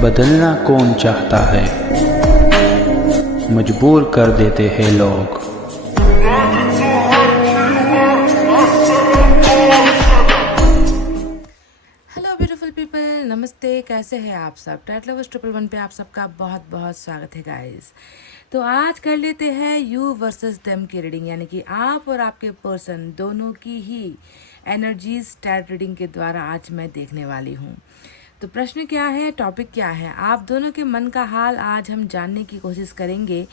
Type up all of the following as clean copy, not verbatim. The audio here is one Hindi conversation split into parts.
बदलना कौन चाहता है, मजबूर कर देते हैं लोग। हेलो ब्यूटीफुल पीपल, नमस्ते। कैसे हैं आप सब? टैट लवर्स 111 पे आप सबका बहुत बहुत स्वागत है गाइस। तो आज कर लेते हैं यू वर्सेस देम की रीडिंग, यानी कि आप और आपके पर्सन दोनों की ही एनर्जीज टैट रीडिंग के द्वारा आज मैं देखने वाली हूँ। तो प्रश्न क्या है, टॉपिक क्या है, आप दोनों के मन का हाल आज हम जानने की कोशिश करेंगे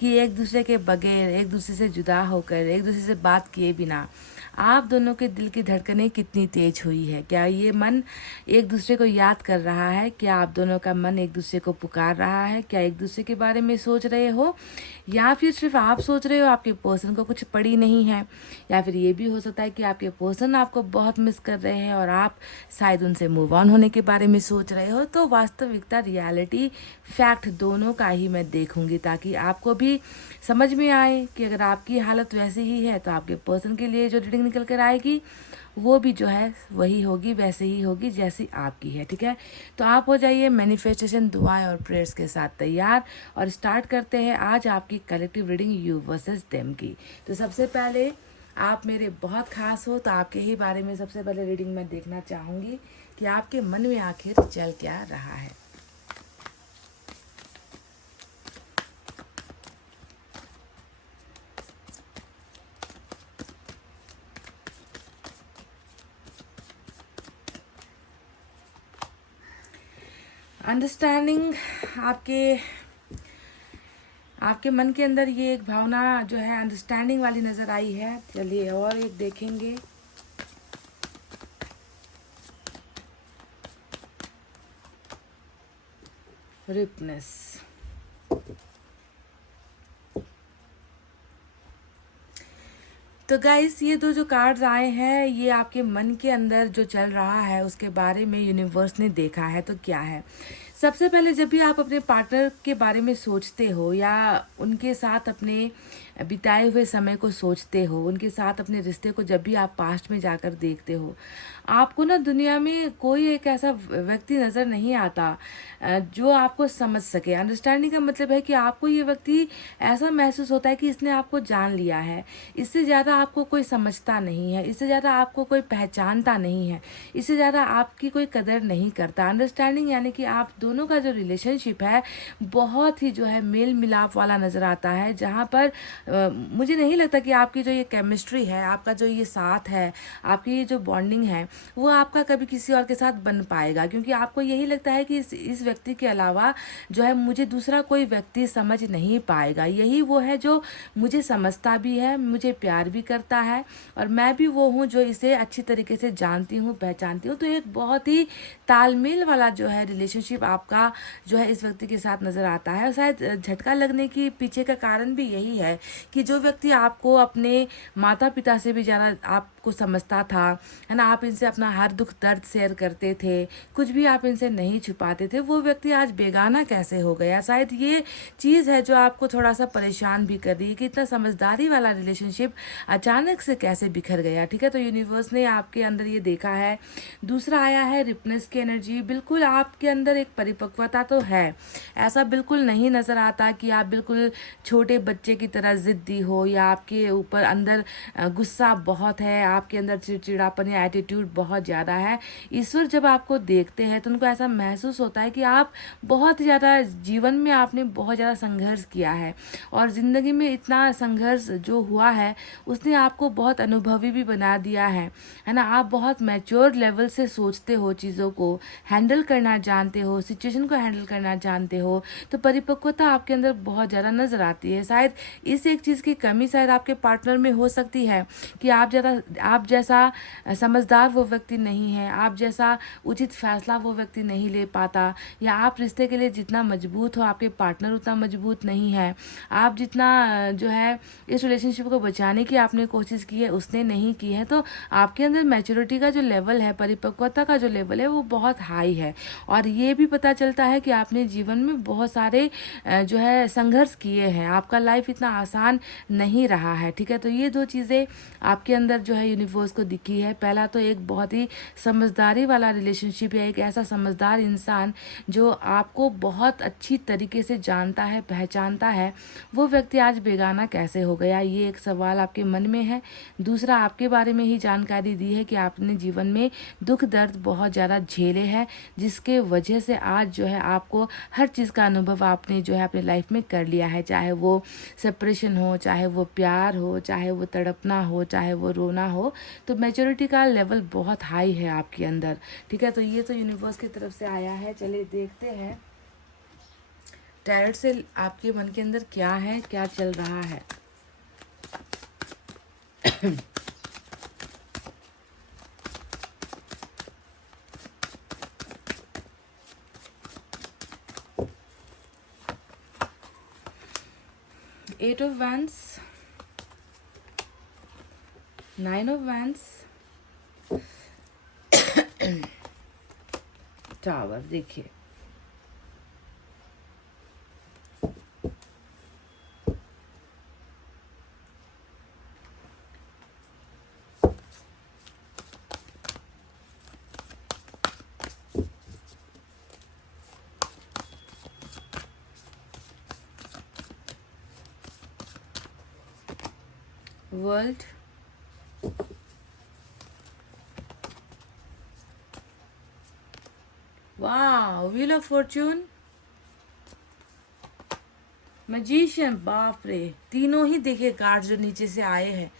कि एक दूसरे के बगैर, एक दूसरे से जुदा होकर, एक दूसरे से बात किए बिना आप दोनों के दिल की धड़कनें कितनी तेज हुई है। क्या ये मन एक दूसरे को याद कर रहा है? क्या आप दोनों का मन एक दूसरे को पुकार रहा है? क्या एक दूसरे के बारे में सोच रहे हो, या फिर सिर्फ आप सोच रहे हो, आपके पर्सन को कुछ पड़ी नहीं है? या फिर ये भी हो सकता है कि आपके पर्सन आपको बहुत मिस कर रहे हैं और आप शायद उनसे मूव ऑन होने के बारे में सोच रहे हो। तो वास्तविकता, रियलिटी, फैक्ट दोनों का ही मैं देखूंगी, ताकि आपको भी समझ में आए कि अगर आपकी हालत वैसी ही है तो आपके पर्सन के लिए जो रीडिंग निकल कर आएगी वो भी जो है वही होगी, वैसे ही होगी जैसी आपकी है। ठीक है, तो आप हो जाइए मैनिफेस्टेशन, दुआएं और प्रेयर्स के साथ तैयार, और स्टार्ट करते हैं आज आपकी collective reading you versus them की। तो सबसे पहले, आप मेरे बहुत खास हो तो आपके ही बारे में सबसे पहले रीडिंग में देखना चाहूँगी कि आपके मन में आखिर चल क्या रहा है। अंडरस्टैंडिंग, आपके आपके मन के अंदर ये एक भावना जो है अंडरस्टैंडिंग वाली नज़र आई है। चलिए और एक देखेंगे। रिपनेस, तो गाइस ये दो जो कार्ड्स आए हैं, ये आपके मन के अंदर जो चल रहा है उसके बारे में यूनिवर्स ने देखा है। तो क्या है, सबसे पहले जब भी आप अपने पार्टनर के बारे में सोचते हो या उनके साथ अपने बिताए हुए समय को सोचते हो, उनके साथ अपने रिश्ते को जब भी आप पास्ट में जाकर देखते हो, आपको ना दुनिया में कोई एक ऐसा व्यक्ति नज़र नहीं आता जो आपको समझ सके। अंडरस्टैंडिंग का मतलब है कि आपको ये व्यक्ति ऐसा महसूस होता है कि इसने आपको जान लिया है, इससे ज़्यादा आपको कोई समझता नहीं है, इससे ज़्यादा आपको कोई पहचानता नहीं है, इससे ज़्यादा आपकी कोई कदर नहीं करता। अंडरस्टैंडिंग यानी कि आप दोनों का जो रिलेशनशिप है बहुत ही जो है मेल मिलाप वाला नज़र आता है, जहाँ पर मुझे नहीं लगता कि आपकी जो ये केमिस्ट्री है, आपका जो ये साथ है, आपकी ये जो बॉन्डिंग है, वो आपका कभी किसी और के साथ बन पाएगा, क्योंकि आपको यही लगता है कि इस व्यक्ति के अलावा जो है मुझे दूसरा कोई व्यक्ति समझ नहीं पाएगा। यही वो है जो मुझे समझता भी है, मुझे प्यार भी करता है, और मैं भी वो हूँ जो इसे अच्छी तरीके से जानती हूँ, पहचानती हूँ। तो एक बहुत ही तालमेल वाला जो है रिलेशनशिप आपका जो है इस व्यक्ति के साथ नज़र आता है। और शायद झटका लगने की पीछे का कारण भी यही है कि जो व्यक्ति आपको अपने माता पिता से भी ज़्यादा आपको समझता था, है ना, आप इनसे अपना हर दुख दर्द शेयर करते थे, कुछ भी आप इनसे नहीं छुपाते थे, वो व्यक्ति आज बेगाना कैसे हो गया। शायद ये चीज़ है जो आपको थोड़ा सा परेशान भी कर रही है कि इतना समझदारी वाला रिलेशनशिप अचानक से कैसे बिखर गया। ठीक है, तो यूनिवर्स ने आपके अंदर ये देखा है। दूसरा आया है रिपनेस की एनर्जी। बिल्कुल आपके अंदर एक परिपक्वता तो है, ऐसा बिल्कुल नहीं नज़र आता कि आप बिल्कुल छोटे बच्चे की तरह ज़िद्दी हो, या आपके ऊपर अंदर गुस्सा बहुत है, आपके अंदर चिड़चिड़ापन या एटीट्यूड बहुत ज़्यादा है। ईश्वर जब आपको देखते हैं तो उनको ऐसा महसूस होता है कि आप बहुत ज़्यादा जीवन में आपने बहुत ज़्यादा संघर्ष किया है, और ज़िंदगी में इतना संघर्ष जो हुआ है उसने आपको बहुत अनुभवी भी बना दिया है ना। आप बहुत मैच्योर लेवल से सोचते हो, चीज़ों को हैंडल करना जानते हो, सिचुएशन को हैंडल करना जानते हो। तो परिपक्वता आपके अंदर बहुत ज़्यादा नज़र आती है। शायद इस एक चीज़ की कमी शायद आपके पार्टनर में हो सकती है कि आप जैसा समझदार वो व्यक्ति नहीं है, आप जैसा उचित फैसला वो व्यक्ति नहीं ले पाता, या आप रिश्ते के लिए जितना मजबूत हो आपके पार्टनर उतना मजबूत नहीं है, आप जितना जो है इस रिलेशनशिप को बचाने की आपने कोशिश की है उसने नहीं की है। तो आपके अंदर मैच्योरिटी का जो लेवल है, परिपक्वता का जो लेवल है, वो बहुत हाई है। और ये भी पता चलता है कि आपने जीवन में बहुत सारे जो है संघर्ष किए हैं, आपका लाइफ इतना आसान नहीं रहा है। ठीक है, तो ये दो चीज़ें आपके अंदर जो है यूनिवर्स को दिखी है, पहला तो एक बहुत ही समझदारी वाला रिलेशनशिप या एक ऐसा समझदार इंसान जो आपको बहुत अच्छी तरीके से जानता है, पहचानता है, वो व्यक्ति आज बेगाना कैसे हो गया, ये एक सवाल आपके मन में है। दूसरा, आपके बारे में ही जानकारी दी है कि आपने जीवन में दुख दर्द बहुत ज़्यादा झेले हैं, जिसके वजह से आज जो है आपको हर चीज़ का अनुभव आपने जो है अपने लाइफ में कर लिया है, चाहे वो सेपरेशन हो, चाहे वो प्यार हो, चाहे वो तड़पना हो, चाहे वो रोना हो। तो मैच्योरिटी का लेवल बहुत हाई है आपके अंदर, ठीक है। तो ये तो यूनिवर्स की तरफ से आया है। चलिए देखते हैं टैरोट से आपके मन के अंदर क्या है, क्या चल रहा है। Eight of wands, 9 of wands, tower. देखिए वर्ल्ड, वाह, व्हील ऑफ फॉर्च्यून, मैजिशियन। बाप रे, तीनों ही देखिए कार्ड जो नीचे से आए हैं,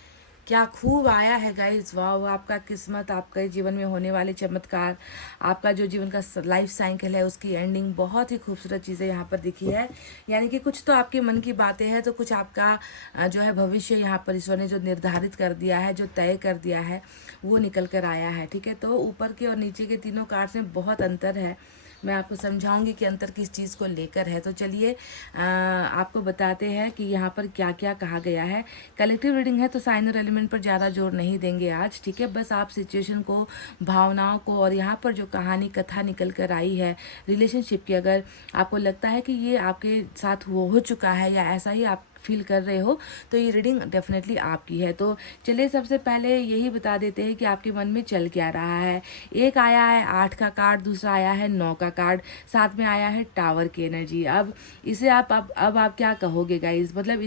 क्या खूब आया है गाइस। वाह, आपका किस्मत, आपके जीवन में होने वाले चमत्कार, आपका जो जीवन का लाइफ साइकिल है उसकी एंडिंग, बहुत ही खूबसूरत चीज़ें यहाँ पर दिखी है। यानी कि कुछ तो आपके मन की बातें हैं, तो कुछ आपका जो है भविष्य यहाँ पर ईश्वर ने जो निर्धारित कर दिया है, जो तय कर दिया है, वो निकल कर आया है, ठीक है। तो ऊपर के और नीचे के तीनों कार्ड्स में बहुत अंतर है। मैं आपको समझाऊंगी कि अंतर किस चीज़ को लेकर है। तो चलिए आपको बताते हैं कि यहाँ पर क्या क्या कहा गया है। कलेक्टिव रीडिंग है तो साइन और एलिमेंट पर ज़्यादा जोर नहीं देंगे आज, ठीक है। बस आप सिचुएशन को, भावनाओं को, और यहाँ पर जो कहानी कथा निकल कर आई है रिलेशनशिप की, अगर आपको लगता है कि ये आपके साथ हो चुका है या ऐसा ही आप फील कर रहे हो, तो ये रीडिंग डेफिनेटली आपकी है। तो चलिए सबसे पहले यही बता देते हैं कि आपके मन में चल क्या रहा है। एक आया है 8 का कार्ड, दूसरा आया है 9 का कार्ड, साथ में आया है टावर की एनर्जी। अब इसे आप अब आप क्या कहोगे गाइस, मतलब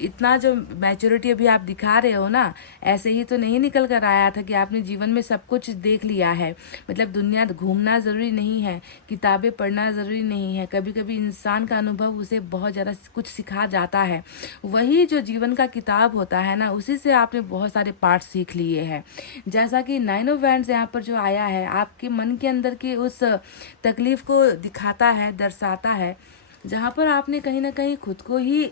इतना जो मैच्योरिटी अभी आप दिखा रहे हो ना, ऐसे ही तो नहीं निकल कर आया था कि आपने जीवन में सब कुछ देख लिया है। मतलब दुनिया घूमना ज़रूरी नहीं है, किताबें पढ़ना ज़रूरी नहीं है, कभी कभी इंसान का अनुभव उसे बहुत ज़्यादा कुछ सिखा जाता है। वही जो जीवन का किताब होता है ना, उसी से आपने बहुत सारे पार्ट सीख लिए हैं। जैसा कि 9 ऑफ वैंड्स यहाँ पर जो आया है, आपके मन के अंदर की उस तकलीफ को दिखाता है, दर्शाता है, जहाँ पर आपने कहीं ना कहीं खुद को ही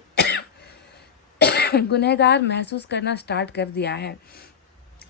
गुनहगार महसूस करना स्टार्ट कर दिया है।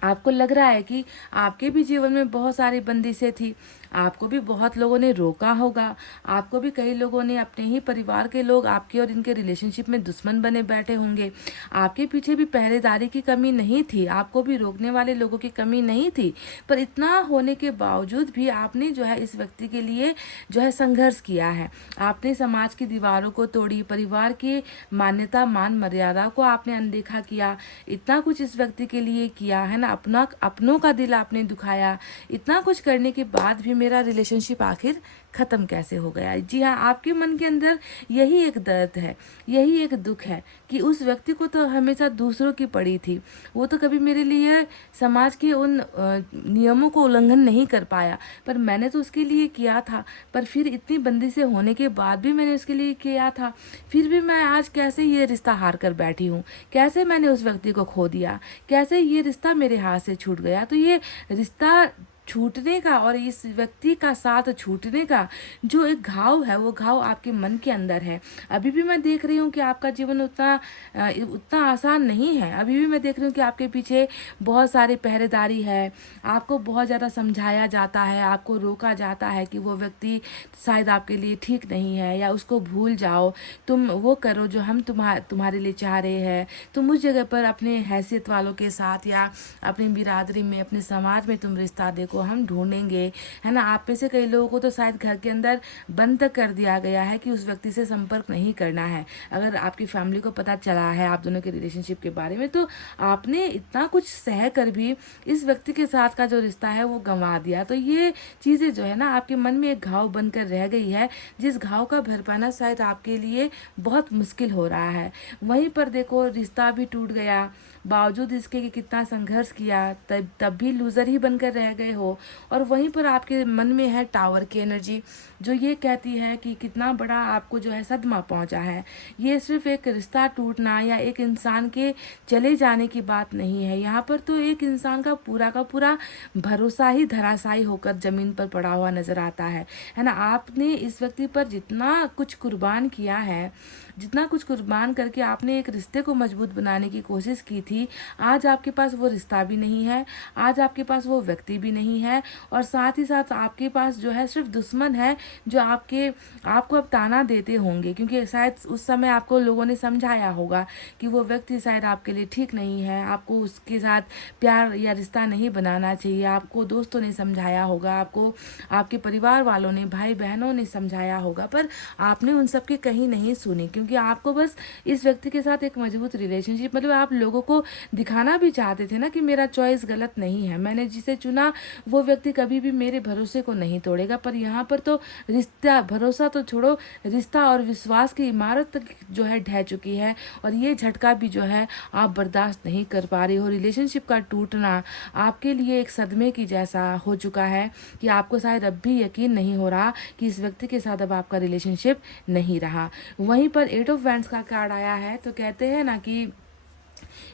आपको लग रहा है कि आपके भी जीवन में बहुत सारी बंदिशें थी, आपको भी बहुत लोगों ने रोका होगा, आपको भी कई लोगों ने, अपने ही परिवार के लोग आपके और इनके रिलेशनशिप में दुश्मन बने बैठे होंगे। आपके पीछे भी पहरेदारी की कमी नहीं थी, आपको भी रोकने वाले लोगों की कमी नहीं थी, पर इतना होने के बावजूद भी आपने जो है इस व्यक्ति के लिए जो है संघर्ष किया है। आपने समाज की दीवारों को तोड़ी, परिवार की मान्यता, मान मर्यादा को आपने अनदेखा किया, इतना कुछ इस व्यक्ति के लिए किया है ना, अपनों का दिल आपने दुखाया। इतना कुछ करने के बाद भी मेरा रिलेशनशिप आखिर ख़त्म कैसे हो गया। जी हाँ, आपके मन के अंदर यही एक दर्द है, यही एक दुख है कि उस व्यक्ति को तो हमेशा दूसरों की पड़ी थी, वो तो कभी मेरे लिए समाज के उन नियमों को उल्लंघन नहीं कर पाया, पर मैंने तो उसके लिए किया था। पर फिर इतनी बंदी से होने के बाद भी मैंने उसके लिए किया था, फिर भी मैं आज कैसे ये रिश्ता हार कर बैठी हूँ, कैसे मैंने उस व्यक्ति को खो दिया, कैसे ये रिश्ता मेरे हाथ से छूट गया। तो ये रिश्ता छूटने का और इस व्यक्ति का साथ छूटने का जो एक घाव है, वो घाव आपके मन के अंदर है। अभी भी मैं देख रही हूँ कि आपका जीवन उतना आसान नहीं है। अभी भी मैं देख रही हूँ कि आपके पीछे बहुत सारी पहरेदारी है, आपको बहुत ज़्यादा समझाया जाता है, आपको रोका जाता है कि वो व्यक्ति शायद आपके लिए ठीक नहीं है, या उसको भूल जाओ, तुम वो करो जो हम तुम्हारे लिए चाह रहे हैं, तुम उस जगह पर अपने हैसियत वालों के साथ या अपनी बिरादरी में, अपने समाज में तुम रिश्ता देखो। को हम ढूंढेंगे, है ना। आप में से कई लोगों को तो शायद घर के अंदर बंद तक कर दिया गया है कि उस व्यक्ति से संपर्क नहीं करना है। अगर आपकी फैमिली को पता चला है आप दोनों के रिलेशनशिप के बारे में, तो आपने इतना कुछ सह कर भी इस व्यक्ति के साथ का जो रिश्ता है वो गंवा दिया। तो ये चीज़ें जो है ना आपके मन में एक घाव बनकर रह गई है, जिस घाव का भर पाना शायद आपके लिए बहुत मुश्किल हो रहा है। वहीं पर देखो, रिश्ता भी टूट गया, बावजूद इसके कि कितना संघर्ष किया, तब भी लूज़र ही बनकर रह गए हो। और वहीं पर आपके मन में है टावर की एनर्जी, जो ये कहती है कि कितना बड़ा आपको जो है सदमा पहुंचा है। ये सिर्फ एक रिश्ता टूटना या एक इंसान के चले जाने की बात नहीं है, यहाँ पर तो एक इंसान का पूरा भरोसा ही धराशायी होकर ज़मीन पर पड़ा हुआ नज़र आता है ना। आपने इस व्यक्ति पर जितना कुछ कुर्बान किया है, जितना कुछ कुर्बान करके आपने एक रिश्ते को मजबूत बनाने की कोशिश की थी, आज आपके पास वो रिश्ता भी नहीं है, आज आपके पास वो व्यक्ति भी नहीं है, और साथ ही साथ आपके पास जो है सिर्फ दुश्मन है जो आपको अब ताना देते होंगे, क्योंकि शायद उस समय आपको लोगों ने समझाया होगा कि वो व्यक्ति शायद आपके लिए ठीक नहीं है, आपको उसके साथ प्यार या रिश्ता नहीं बनाना चाहिए। आपको दोस्तों ने समझाया होगा, आपको आपके परिवार वालों ने, भाई बहनों ने समझाया होगा, पर आपने उन सब की कहीं नहीं सुनी, क्योंकि आपको बस इस व्यक्ति के साथ एक मजबूत रिलेशनशिप, मतलब आप लोगों को दिखाना भी चाहते थे ना कि मेरा चॉइस गलत नहीं है, मैंने जिसे चुना वो व्यक्ति कभी भी मेरे भरोसे को नहीं तोड़ेगा। पर यहाँ पर तो रिश्ता, भरोसा तो छोड़ो, रिश्ता और विश्वास की इमारत तक जो है ढह चुकी है, और ये झटका भी जो है आप बर्दाश्त नहीं कर पा रहे हो। रिलेशनशिप का टूटना आपके लिए एक सदमे की जैसा हो चुका है कि आपको शायद अब भी यकीन नहीं हो रहा कि इस व्यक्ति के साथ अब आपका रिलेशनशिप नहीं रहा। वहीं पर 8 ऑफ वैंड्स का कार्ड आया है, तो कहते हैं ना कि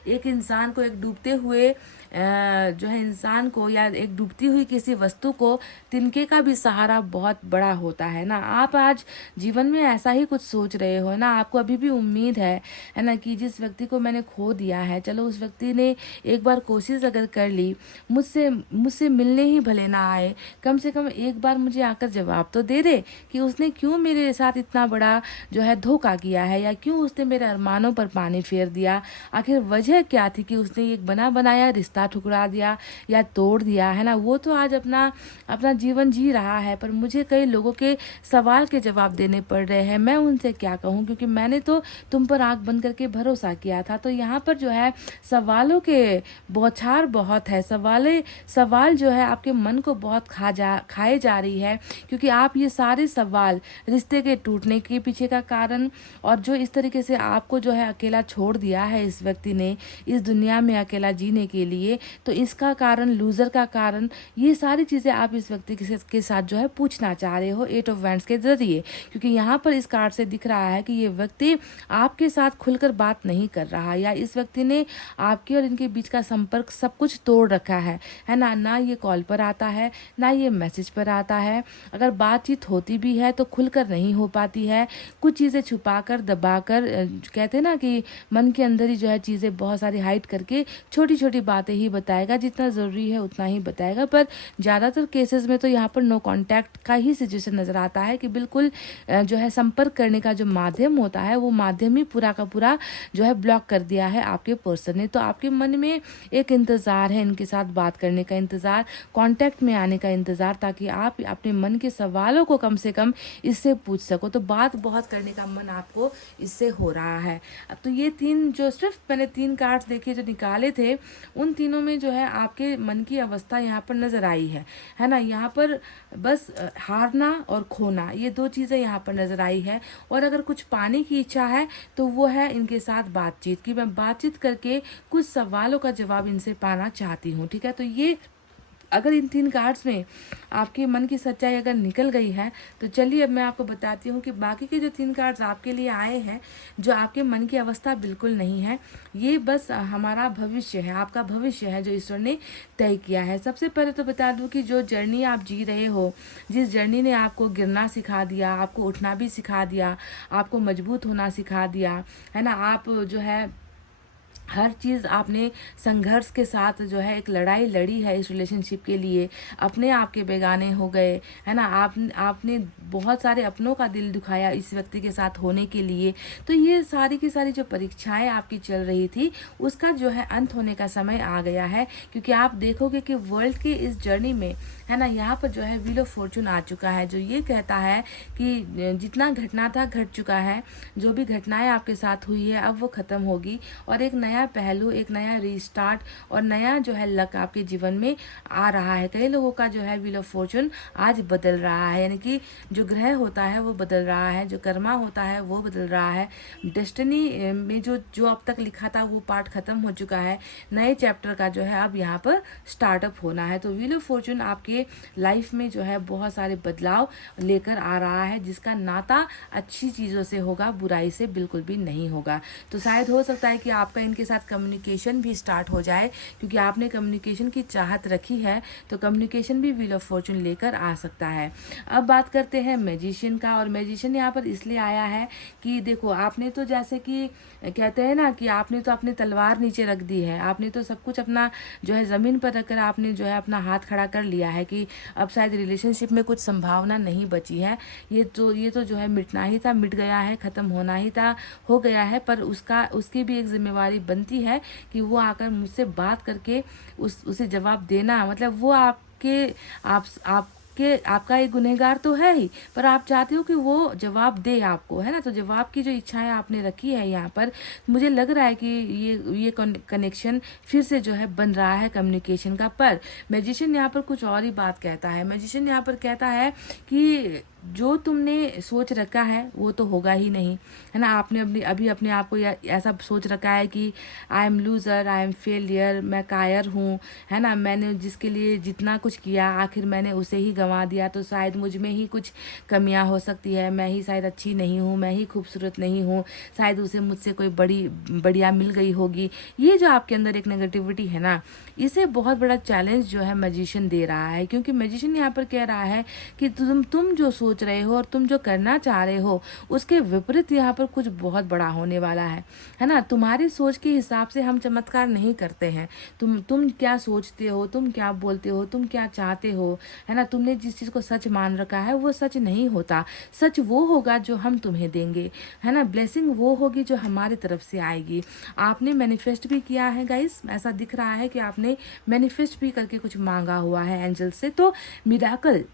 एक इंसान को, एक डूबते हुए जो है इंसान को, या एक डूबती हुई किसी वस्तु को तिनके का भी सहारा बहुत बड़ा होता है ना। आप आज जीवन में ऐसा ही कुछ सोच रहे हो ना, आपको अभी भी उम्मीद है ना, कि जिस व्यक्ति को मैंने खो दिया है, चलो उस व्यक्ति ने एक बार कोशिश अगर कर ली, मुझसे मिलने ही भले ना आए, कम से कम एक बार मुझे आकर जवाब तो दे दे कि उसने क्यों मेरे साथ इतना बड़ा जो है धोखा किया है, या क्यों उसने मेरे अरमानों पर पानी फेर दिया। आखिर वजह क्या थी कि उसने एक बना बनाया रिश्ता ठुकरा दिया या तोड़ दिया, है ना। वो तो आज अपना जीवन जी रहा है, पर मुझे कई लोगों के सवाल के जवाब देने पड़ रहे हैं। मैं उनसे क्या कहूँ, क्योंकि मैंने तो तुम पर आंख बंद करके भरोसा किया था। तो यहाँ पर जो है सवालों के बौछार बहुत है, सवाल जो है आपके मन को बहुत खाए जा रही है, क्योंकि आप ये सारे सवाल, रिश्ते के टूटने के पीछे का कारण, और जो इस तरीके से आपको जो है अकेला छोड़ दिया है इस व्यक्ति ने इस दुनिया में अकेला जीने के लिए, तो इसका कारण, लूज़र का कारण, ये सारी चीज़ें आप इस व्यक्ति के साथ जो है पूछना चाह रहे हो 8 ऑफ वैंड्स के जरिए। क्योंकि यहाँ पर इस कार्ड से दिख रहा है कि ये व्यक्ति आपके साथ खुलकर बात नहीं कर रहा, या इस व्यक्ति ने आपके और इनके बीच का संपर्क सब कुछ तोड़ रखा है ना। ना ये कॉल पर आता है, ना ये मैसेज पर आता है, अगर बातचीत होती भी है तो खुलकर नहीं हो पाती है, कुछ चीज़ें छुपाकर, दबाकर, कहते हैं ना कि मन के अंदर ही जो है चीज़ें बहुत सारी हाइड करके छोटी छोटी बातें ही बताएगा, जितना ज़रूरी है उतना ही बताएगा। पर ज़्यादातर केसेस में तो यहाँ पर नो कांटेक्ट का ही सिचुएशन नज़र आता है, कि बिल्कुल जो है संपर्क करने का जो माध्यम होता है वो माध्यम ही पूरा का पूरा जो है ब्लॉक कर दिया है आपके पर्सन ने। तो आपके मन में एक इंतज़ार है, इनके साथ बात करने का इंतज़ार, कांटेक्ट में आने का इंतज़ार, ताकि आप अपने मन के सवालों को कम से कम इससे पूछ सको। तो बात बहुत करने का मन आपको इससे हो रहा है। अब तो ये तीन, जो सिर्फ मैंने 3 कार्ड्स देखे जो निकाले थे, उन तीनों में जो है आपके मन की अवस्था यहाँ पर नज़र आई है ना। यहाँ पर बस हारना और खोना, ये 2 चीज़ें यहाँ पर नज़र आई है। और अगर कुछ पाने की इच्छा है तो वो है इनके साथ बातचीत की, मैं बातचीत करके कुछ सवालों का जवाब इनसे पाना चाहती हूँ, ठीक है। तो ये अगर इन 3 कार्ड्स में आपके मन की सच्चाई अगर निकल गई है, तो चलिए अब मैं आपको बताती हूँ कि बाकी के जो 3 कार्ड्स आपके लिए आए हैं, जो आपके मन की अवस्था बिल्कुल नहीं है, ये बस हमारा भविष्य है, आपका भविष्य है जो ईश्वर ने तय किया है। सबसे पहले तो बता दूँ कि जो जर्नी आप जी रहे हो, जिस जर्नी ने आपको गिरना सिखा दिया, आपको उठना भी सिखा दिया, आपको मजबूत होना सिखा दिया, है ना, आप जो है हर चीज़ आपने संघर्ष के साथ जो है एक लड़ाई लड़ी है इस रिलेशनशिप के लिए, अपने आप के बेगाने हो गए, है ना। आपने बहुत सारे अपनों का दिल दुखाया इस व्यक्ति के साथ होने के लिए। तो ये सारी की सारी जो परीक्षाएं आपकी चल रही थी, उसका जो है अंत होने का समय आ गया है, क्योंकि आप देखोगे कि वर्ल्ड की इस जर्नी में, है ना, यहाँ पर जो है व्हील ऑफ फॉर्चून आ चुका है, जो ये कहता है कि जितना घटना था घट चुका है, जो भी घटनाएं आपके साथ हुई है अब वो ख़त्म होगी, और एक नया पहलू, एक नया रीस्टार्ट और नया जो है लक आपके जीवन में आ रहा है। कई लोगों का जो है व्हील ऑफ फॉर्चून आज बदल रहा है, यानी कि जो ग्रह होता है वो बदल रहा है, जो कर्मा होता है वो बदल रहा है, डेस्टिनी में जो जो अब तक लिखा था वो पार्ट खत्म हो चुका है, नए चैप्टर का जो है अब यहाँ पर स्टार्टअप होना है। तो व्हील ऑफ फॉर्चून आपके लाइफ में जो है बहुत सारे बदलाव लेकर आ रहा है, जिसका नाता अच्छी चीज़ों से होगा, बुराई से बिल्कुल भी नहीं होगा। तो शायद हो सकता है कि आपका इनके साथ कम्युनिकेशन भी स्टार्ट हो जाए, क्योंकि आपने कम्युनिकेशन की चाहत रखी है, तो कम्युनिकेशन भी व्हील ऑफ फॉर्चून लेकर आ सकता है। अब बात करते हैं मैजिशियन का, और मैजिशियन यहाँ पर इसलिए आया है कि देखो, आपने तो जैसे कि कहते हैं ना कि आपने तो अपनी तलवार नीचे रख दी है, आपने तो सब कुछ अपना जो है ज़मीन पर रखकर आपने जो है अपना हाथ खड़ा कर लिया है कि अब शायद रिलेशनशिप में कुछ संभावना नहीं बची है, ये तो जो है मिटना ही था, मिट गया है, ख़त्म होना ही था, हो गया है। पर उसकी भी एक जिम्मेवारी बनती है कि वो आकर मुझसे बात करके उसे जवाब देना, मतलब वो आपका एक गुनहगार तो है ही, पर आप चाहते हो कि वो जवाब दे आपको, है ना। तो जवाब की जो इच्छाएं आपने रखी है यहाँ पर, मुझे लग रहा है कि ये कनेक्शन फिर से जो है बन रहा है कम्युनिकेशन का। पर मैजिशियन यहाँ पर कुछ और ही बात कहता है। मैजिशियन यहाँ पर कहता है कि जो तुमने सोच रखा है वो तो होगा ही नहीं, है ना। आपने अभी अपने आप को ऐसा सोच रखा है कि I am loser, I am failure, मैं कायर हूँ, है ना। मैंने जिसके लिए जितना कुछ किया आखिर मैंने उसे ही गंवा दिया, तो शायद मुझ में ही कुछ कमियां हो सकती है, मैं ही शायद अच्छी नहीं हूँ, मैं ही खूबसूरत नहीं हूँ, शायद उसे मुझसे कोई बढ़िया मिल गई होगी। ये जो आपके अंदर एक नेगेटिविटी है ना, इसे बहुत बड़ा चैलेंज जो है मैजिशियन दे रहा है, क्योंकि मैजिशियन यहाँ पर कह रहा है कि तुम जो सोच रहे हो और तुम जो करना चाह रहे हो उसके विपरीत यहाँ पर कुछ बहुत बड़ा होने वाला है ना। तुम्हारी सोच के हिसाब से हम चमत्कार नहीं करते हैं। तुम क्या सोचते हो, तुम क्या बोलते हो, तुम क्या चाहते हो, है ना। तुमने जिस चीज़ को सच मान रखा है वो सच नहीं होता। सच वो होगा जो हम तुम्हें देंगे, है ना। ब्लेसिंग वो होगी जो हमारी तरफ से आएगी। आपने मैनिफेस्ट भी किया है गाइस, ऐसा दिख रहा है कि आपने मैनिफेस्ट भी करके कुछ मांगा हुआ है एंजल से। तो मिराकल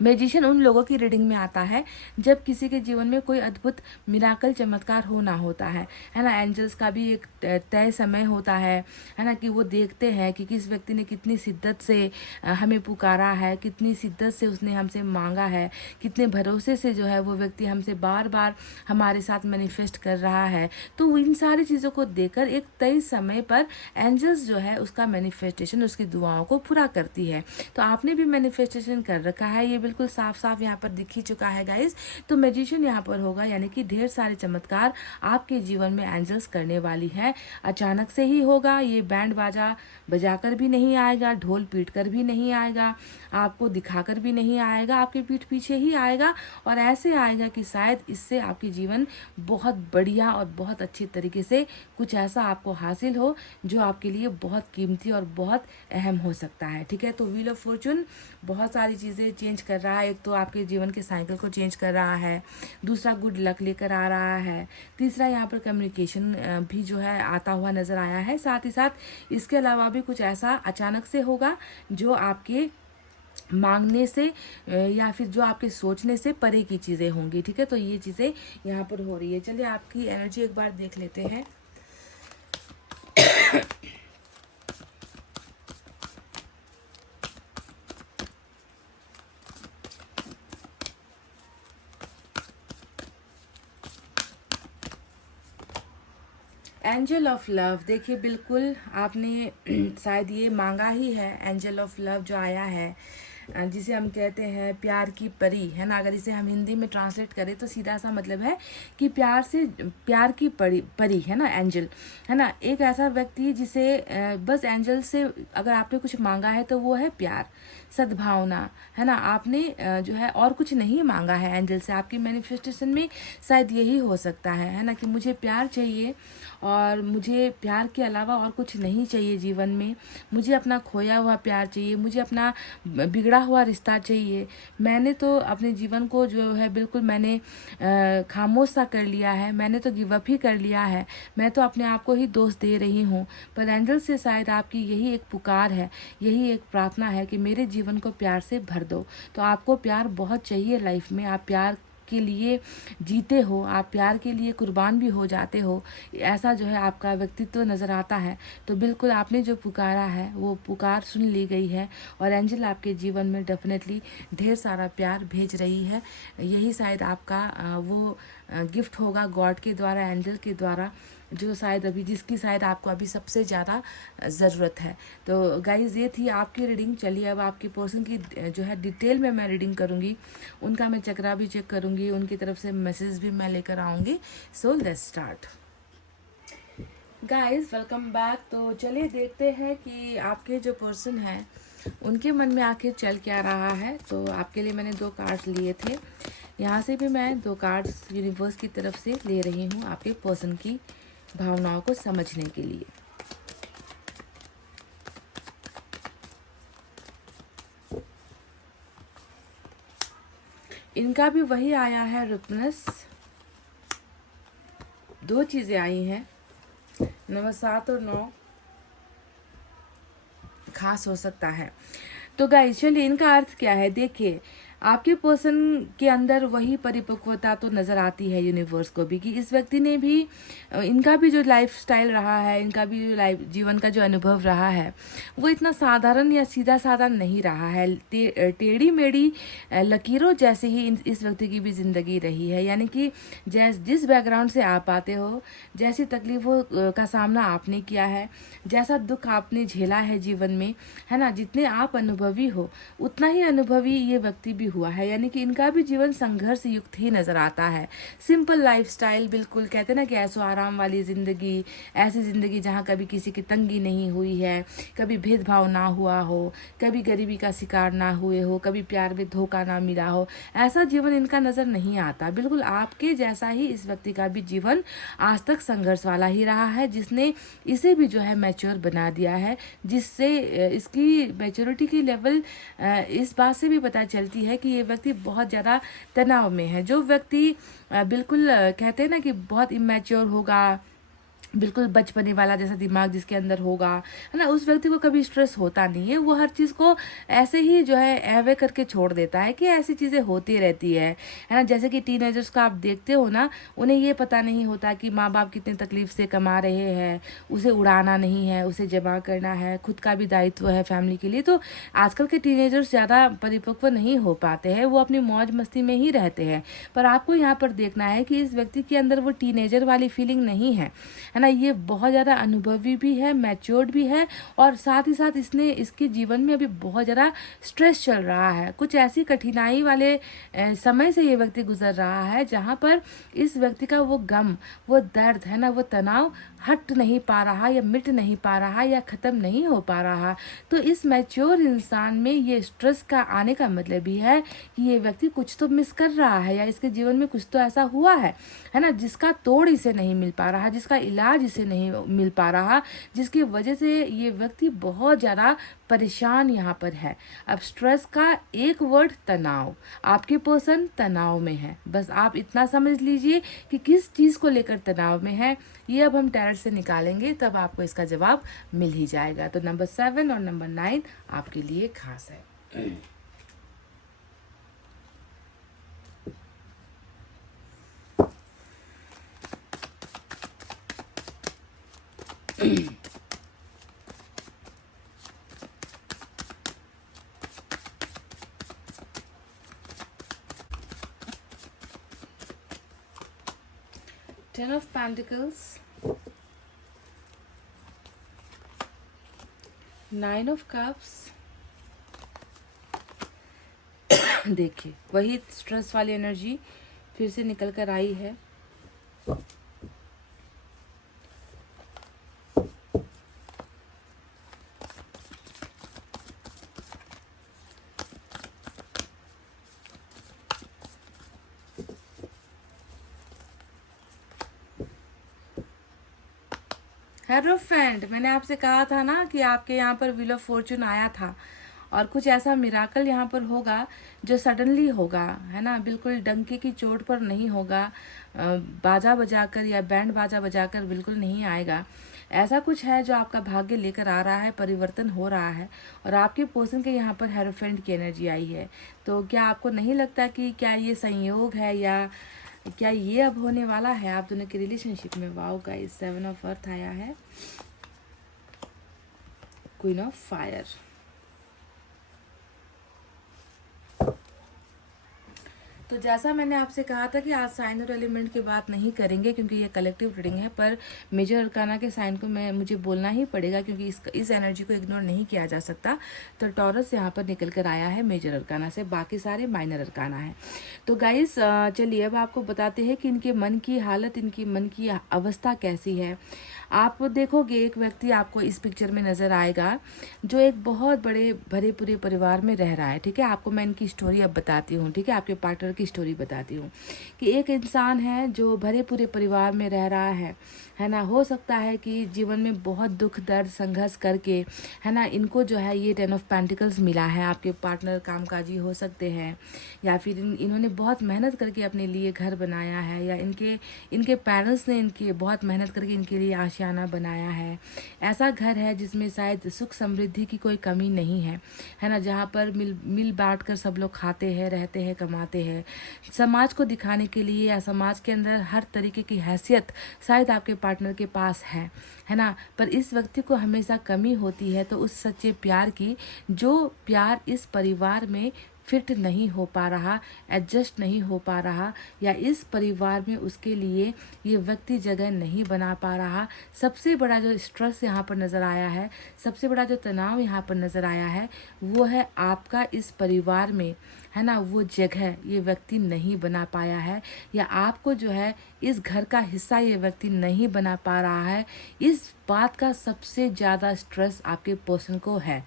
मैजिशियन उन लोगों की रीडिंग में आता है जब किसी के जीवन में कोई अद्भुत मिराकल चमत्कार होना होता है ना। एंजल्स का भी एक तय समय होता है ना, कि वो देखते हैं कि किस व्यक्ति ने कितनी शिद्दत से हमें पुकारा है, कितनी शिद्दत से उसने हमसे मांगा है, कितने भरोसे से जो है वो व्यक्ति हमसे बार बार हमारे साथ मैनिफेस्ट कर रहा है। तो इन सारी चीज़ों को देखकर एक तय समय पर एंजल्स जो है उसका मैनिफेस्टेशन, उसकी दुआओं को पूरा करती है। तो आपने भी मैनिफेस्टेशन कर रखा है, ये बिल्कुल साफ साफ यहाँ पर दिख ही चुका है गाइस। तो मैजिशियन यहाँ पर होगा, यानी कि ढेर सारे चमत्कार आपके जीवन में एंजल्स करने वाली है। अचानक से ही होगा, ये बैंड बाजा बजाकर भी नहीं आएगा, ढोल पीट कर भी नहीं आएगा, आपको दिखाकर भी नहीं आएगा, आपके पीठ पीछे ही आएगा। और ऐसे आएगा कि शायद इससे आपकी जीवन बहुत बढ़िया और बहुत अच्छी तरीके से कुछ ऐसा आपको हासिल हो जो आपके लिए बहुत कीमती और बहुत अहम हो सकता है। ठीक है, तो व्हील ऑफ फॉर्चून बहुत सारी चीज़ें चेंज कर रहा है। एक तो आपके जीवन के साइकिल को चेंज कर रहा है, दूसरा गुड लक लेकर आ रहा है, तीसरा यहाँ पर कम्युनिकेशन भी जो है आता हुआ नज़र आया है। साथ ही साथ इसके अलावा भी कुछ ऐसा अचानक से होगा जो आपके मांगने से या फिर जो आपके सोचने से परे की चीज़ें होंगी। ठीक है, तो ये चीज़ें यहाँ पर हो रही है। चलिए आपकी एनर्जी एक बार देख लेते हैं। एंजल ऑफ लव, देखिए बिल्कुल आपने शायद ये मांगा ही है। एंजल ऑफ लव जो आया है, जिसे हम कहते हैं प्यार की परी, है ना। अगर इसे हम हिंदी में ट्रांसलेट करें तो सीधा सा मतलब है कि प्यार की परी, है ना, एंजल, है ना। एक ऐसा व्यक्ति जिसे बस एंजल से अगर आपने कुछ मांगा है तो वो है प्यार, सद्भावना, है ना। आपने जो है और कुछ नहीं मांगा है एंजल से। आपकी मैनिफेस्टेशन में शायद यही हो सकता है ना, कि मुझे प्यार चाहिए और मुझे प्यार के अलावा और कुछ नहीं चाहिए जीवन में। मुझे अपना खोया हुआ प्यार चाहिए, मुझे अपना बिगड़ा हुआ रिश्ता चाहिए। मैंने तो अपने जीवन को जो है बिल्कुल मैंने खामोश सा कर लिया है, मैंने तो गिव अप ही कर लिया है, मैं तो अपने आप को ही दोष दे रही हूँ। पर एंजल से शायद आपकी यही एक पुकार है, यही एक प्रार्थना है कि मेरे जीवन को प्यार से भर दो। तो आपको प्यार बहुत चाहिए लाइफ में, आप प्यार के लिए जीते हो, आप प्यार के लिए कुर्बान भी हो जाते हो, ऐसा जो है आपका व्यक्तित्व नज़र आता है। तो बिल्कुल आपने जो पुकारा है वो पुकार सुन ली गई है और एंजल आपके जीवन में डेफिनेटली ढेर सारा प्यार भेज रही है। यही शायद आपका वो गिफ्ट होगा गॉड के द्वारा, एंजल के द्वारा, जो शायद अभी जिसकी शायद आपको अभी सबसे ज़्यादा ज़रूरत है। तो गाइज़ ये थी आपकी रीडिंग। चलिए अब आपकी पर्सन की जो है डिटेल में मैं रीडिंग करूँगी, उनका मैं चक्रा भी चेक करूँगी, उनकी तरफ से मैसेज भी मैं लेकर आऊँगी। So let's start guys, welcome back. तो चलिए देखते हैं कि आपके जो पर्सन हैं उनके मन में आखिर चल क्या रहा है। तो आपके लिए मैंने 2 कार्ड्स लिए थे, यहाँ से भी मैं 2 कार्ड्स यूनिवर्स की तरफ से ले रही हूँ आपके पर्सन की भावनाओं को समझने के लिए। इनका भी वही आया है रुकनेस। 2 चीज़ें आई हैं, नंबर 7 और 9 खास हो सकता है। तो गाइस चलिए इनका अर्थ क्या है। देखिए आपके पर्सन के अंदर वही परिपक्वता तो नज़र आती है यूनिवर्स को भी, कि इस व्यक्ति ने भी इनका भी जो लाइफ स्टाइल रहा है, इनका भी जो लाइफ जीवन का जो अनुभव रहा है वो इतना साधारण या सीधा साधा नहीं रहा है। टेढ़ी मेढ़ी लकीरों जैसे ही इस व्यक्ति की भी ज़िंदगी रही है। यानी कि जिस बैकग्राउंड से आप आते हो, जैसी तकलीफ़ों का सामना आपने किया है, जैसा दुख आपने झेला है जीवन में, है ना, जितने आप अनुभवी हो उतना ही अनुभवी ये व्यक्ति भी हुआ है। यानी कि इनका भी जीवन संघर्ष युक्त ही नज़र आता है। सिंपल लाइफस्टाइल, बिल्कुल कहते हैं ना कि ऐसो आराम वाली ज़िंदगी, ऐसी ज़िंदगी जहाँ कभी किसी की तंगी नहीं हुई है, कभी भेदभाव ना हुआ हो, कभी गरीबी का शिकार ना हुए हो, कभी प्यार में धोखा ना मिला हो, ऐसा जीवन इनका नज़र नहीं आता। बिल्कुल आपके जैसा ही इस व्यक्ति का भी जीवन आज तक संघर्ष वाला ही रहा है, जिसने इसे भी जो है मैच्योर बना दिया है, जिससे इसकी मैच्योरिटी की लेवल इस बात से भी पता चलती है कि ये व्यक्ति बहुत ज़्यादा तनाव में है। जो व्यक्ति बिल्कुल कहते हैं ना कि बहुत इमेच्योर होगा, बिल्कुल बचपने वाला जैसा दिमाग जिसके अंदर होगा, है ना, उस व्यक्ति को कभी स्ट्रेस होता नहीं है। वो हर चीज़ को ऐसे ही जो है एवे करके छोड़ देता है कि ऐसी चीज़ें होती रहती है ना। जैसे कि टीनेजर्स का आप देखते हो ना, उन्हें ये पता नहीं होता कि माँ बाप कितने तकलीफ से कमा रहे हैं, उसे उड़ाना नहीं है, उसे जमा करना है, खुद का भी दायित्व है फैमिली के लिए। तो आजकल के टीनेजर्स ज़्यादा परिपक्व नहीं हो पाते हैं, वो अपनी मौज मस्ती में ही रहते हैं। पर आपको यहाँ पर देखना है कि इस व्यक्ति के अंदर वो टीनेजर वाली फीलिंग नहीं है ना। ये बहुत ज़्यादा अनुभवी भी है, मैच्योर्ड भी है, और साथ ही साथ इसके जीवन में अभी बहुत ज़्यादा स्ट्रेस चल रहा है। कुछ ऐसी कठिनाई वाले समय से ये व्यक्ति गुजर रहा है जहाँ पर इस व्यक्ति का वो गम, वो दर्द है ना, वो तनाव हट नहीं पा रहा या मिट नहीं पा रहा या ख़त्म नहीं हो पा रहा। तो इस मैच्योर इंसान में ये स्ट्रेस का आने का मतलब ही है कि ये व्यक्ति कुछ तो मिस कर रहा है, या इसके जीवन में कुछ तो ऐसा हुआ है ना, जिसका तोड़ इसे नहीं मिल पा रहा, जिसका इलाज इसे नहीं मिल पा रहा, जिसकी वजह से ये व्यक्ति बहुत ज़्यादा परेशान यहाँ पर है। अब स्ट्रेस का एक वर्ड तनाव, आपकी पर्सन तनाव में है। बस आप इतना समझ लीजिए कि किस चीज़ को लेकर तनाव में है, ये अब हम टैरोट से निकालेंगे, तब आपको इसका जवाब मिल ही जाएगा। तो नंबर 7 और नंबर 9 आपके लिए खास है। Ten of Pentacles, 9 of Cups। देखिए वही स्ट्रेस वाली एनर्जी फिर से निकल कर आई है। हेरोफेंट, मैंने आपसे कहा था ना कि आपके यहाँ पर व्हील ऑफ फॉर्चून आया था और कुछ ऐसा मिराकल यहाँ पर होगा जो सडनली होगा, है ना, बिल्कुल डंके की चोट पर नहीं होगा, बाजा बजाकर या बैंड बाजा बजाकर बिल्कुल नहीं आएगा। ऐसा कुछ है जो आपका भाग्य लेकर आ रहा है, परिवर्तन हो रहा है और आपके पर्सन के यहाँ पर हेरोफेंट की एनर्जी आई है। तो क्या आपको नहीं लगता कि क्या ये संयोग है या क्या ये अब होने वाला है आप दोनों की रिलेशनशिप में? वाओ गाइस, 7 ऑफ अर्थ आया है, क्वीन ऑफ फायर। तो जैसा मैंने आपसे कहा था कि आज साइन और एलिमेंट की बात नहीं करेंगे क्योंकि ये कलेक्टिव रीडिंग है, पर मेजर अरकाना के साइन को मुझे बोलना ही पड़ेगा क्योंकि इस एनर्जी को इग्नोर नहीं किया जा सकता। तो टॉरस यहाँ पर निकल कर आया है मेजर अरकाना से, बाकी सारे माइनर अरकाना है। तो गाइस चलिए अब आपको बताते हैं कि इनके मन की हालत, इनकी मन की अवस्था कैसी है। आप देखोगे एक व्यक्ति आपको इस पिक्चर में नज़र आएगा जो एक बहुत बड़े भरे पूरे परिवार में रह रहा है, ठीक है। आपको मैं इनकी स्टोरी अब बताती हूँ, ठीक है, आपके पार्टनर की स्टोरी बताती हूँ कि एक इंसान है जो भरे पूरे परिवार में रह रहा है ना। हो सकता है कि जीवन में बहुत दुख दर्द संघर्ष करके, है ना, इनको जो है ये 10 ऑफ पेंटिकल्स मिला है। आपके पार्टनर कामकाजी हो सकते हैं या फिर इन्होंने बहुत मेहनत करके अपने लिए घर बनाया है या इनके पेरेंट्स ने इनकी बहुत मेहनत करके इनके लिए आशियाना बनाया है। ऐसा घर है जिसमें शायद सुख समृद्धि की कोई कमी नहीं है ना, जहाँ पर मिल बांट कर सब लोग खाते हैं, रहते हैं, कमाते हैं। समाज को दिखाने के लिए या समाज के अंदर हर तरीके की हैसियत शायद आपके पार्टनर के पास है ना। पर इस व्यक्ति को हमेशा कमी होती है तो उस सच्चे प्यार की, जो प्यार इस परिवार में फिट नहीं हो पा रहा, एडजस्ट नहीं हो पा रहा, या इस परिवार में उसके लिए ये व्यक्ति जगह नहीं बना पा रहा। सबसे बड़ा जो स्ट्रेस यहाँ पर नज़र आया है, सबसे बड़ा जो तनाव यहाँ पर नज़र आया है, वो है आपका इस परिवार में, है ना, वो जगह ये व्यक्ति नहीं बना पाया है, या आपको जो है इस घर का हिस्सा ये व्यक्ति नहीं बना पा रहा है। इस बात का सबसे ज़्यादा स्ट्रेस आपके पर्सन को है।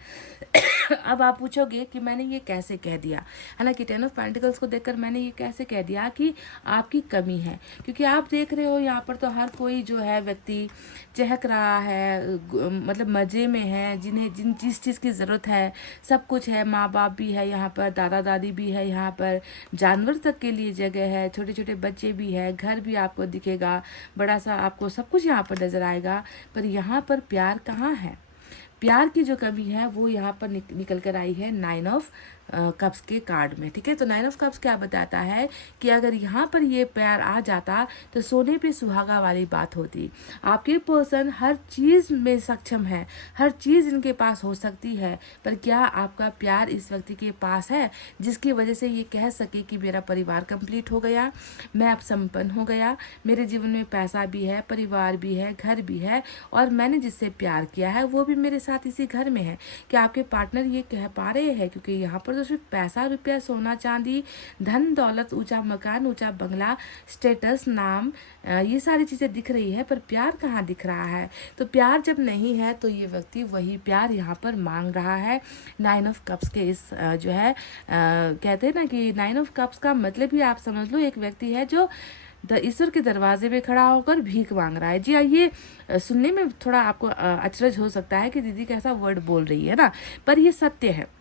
अब आप पूछोगे कि मैंने ये कैसे कह दिया, है ना, कि 10 ऑफ पेंटिकल्स को देखकर मैंने ये कैसे कह दिया कि आपकी कमी है, क्योंकि आप देख रहे हो यहाँ पर तो हर कोई जो है व्यक्ति चहक रहा है, मतलब मज़े में है, जिस चीज़ की ज़रूरत है सब कुछ है। माँ बाप भी है यहाँ पर, दादा दादी भी है यहाँ पर, जानवर तक के लिए जगह है, छोटे छोटे बच्चे भी है, घर भी आपको दिखेगा बड़ा सा, आपको सब कुछ यहाँ पर नज़र आएगा। पर यहाँ पर प्यार कहाँ है? प्यार की जो कमी है वो यहाँ पर निकल कर आई है 9 ऑफ कप्स के कार्ड में, ठीक है। तो 9 ऑफ कप्स क्या बताता है कि अगर यहाँ पर ये प्यार आ जाता तो सोने पे सुहागा वाली बात होती। आपके पर्सन हर चीज़ में सक्षम है, हर चीज़ इनके पास हो सकती है, पर क्या आपका प्यार इस व्यक्ति के पास है जिसकी वजह से ये कह सके कि मेरा परिवार कंप्लीट हो गया, मैं अब संपन्न हो गया, मेरे जीवन में पैसा भी है, परिवार भी है, घर भी है, और मैंने जिससे प्यार किया है वो भी मेरे साथ इसी घर में है। क्या आपके पार्टनर ये कह पा रहे हैं? क्योंकि यहाँ पर तो सिर्फ पैसा, रुपया, सोना चांदी, धन दौलत, ऊंचा मकान, ऊंचा बंगला, स्टेटस, नाम, ये सारी चीज़ें दिख रही है, पर प्यार कहाँ दिख रहा है? तो प्यार जब नहीं है तो ये व्यक्ति वही प्यार यहाँ पर मांग रहा है। 9 ऑफ कप्स के इस जो है कहते हैं ना कि 9 ऑफ कप्स का मतलब ही आप समझ लो एक व्यक्ति है जो ईश्वर के दरवाजे पे खड़ा होकर भीख मांग रहा है। जी हाँ, ये सुनने में थोड़ा आपको अचरज हो सकता है कि दीदी कैसा वर्ड बोल रही है ना, पर ये सत्य है।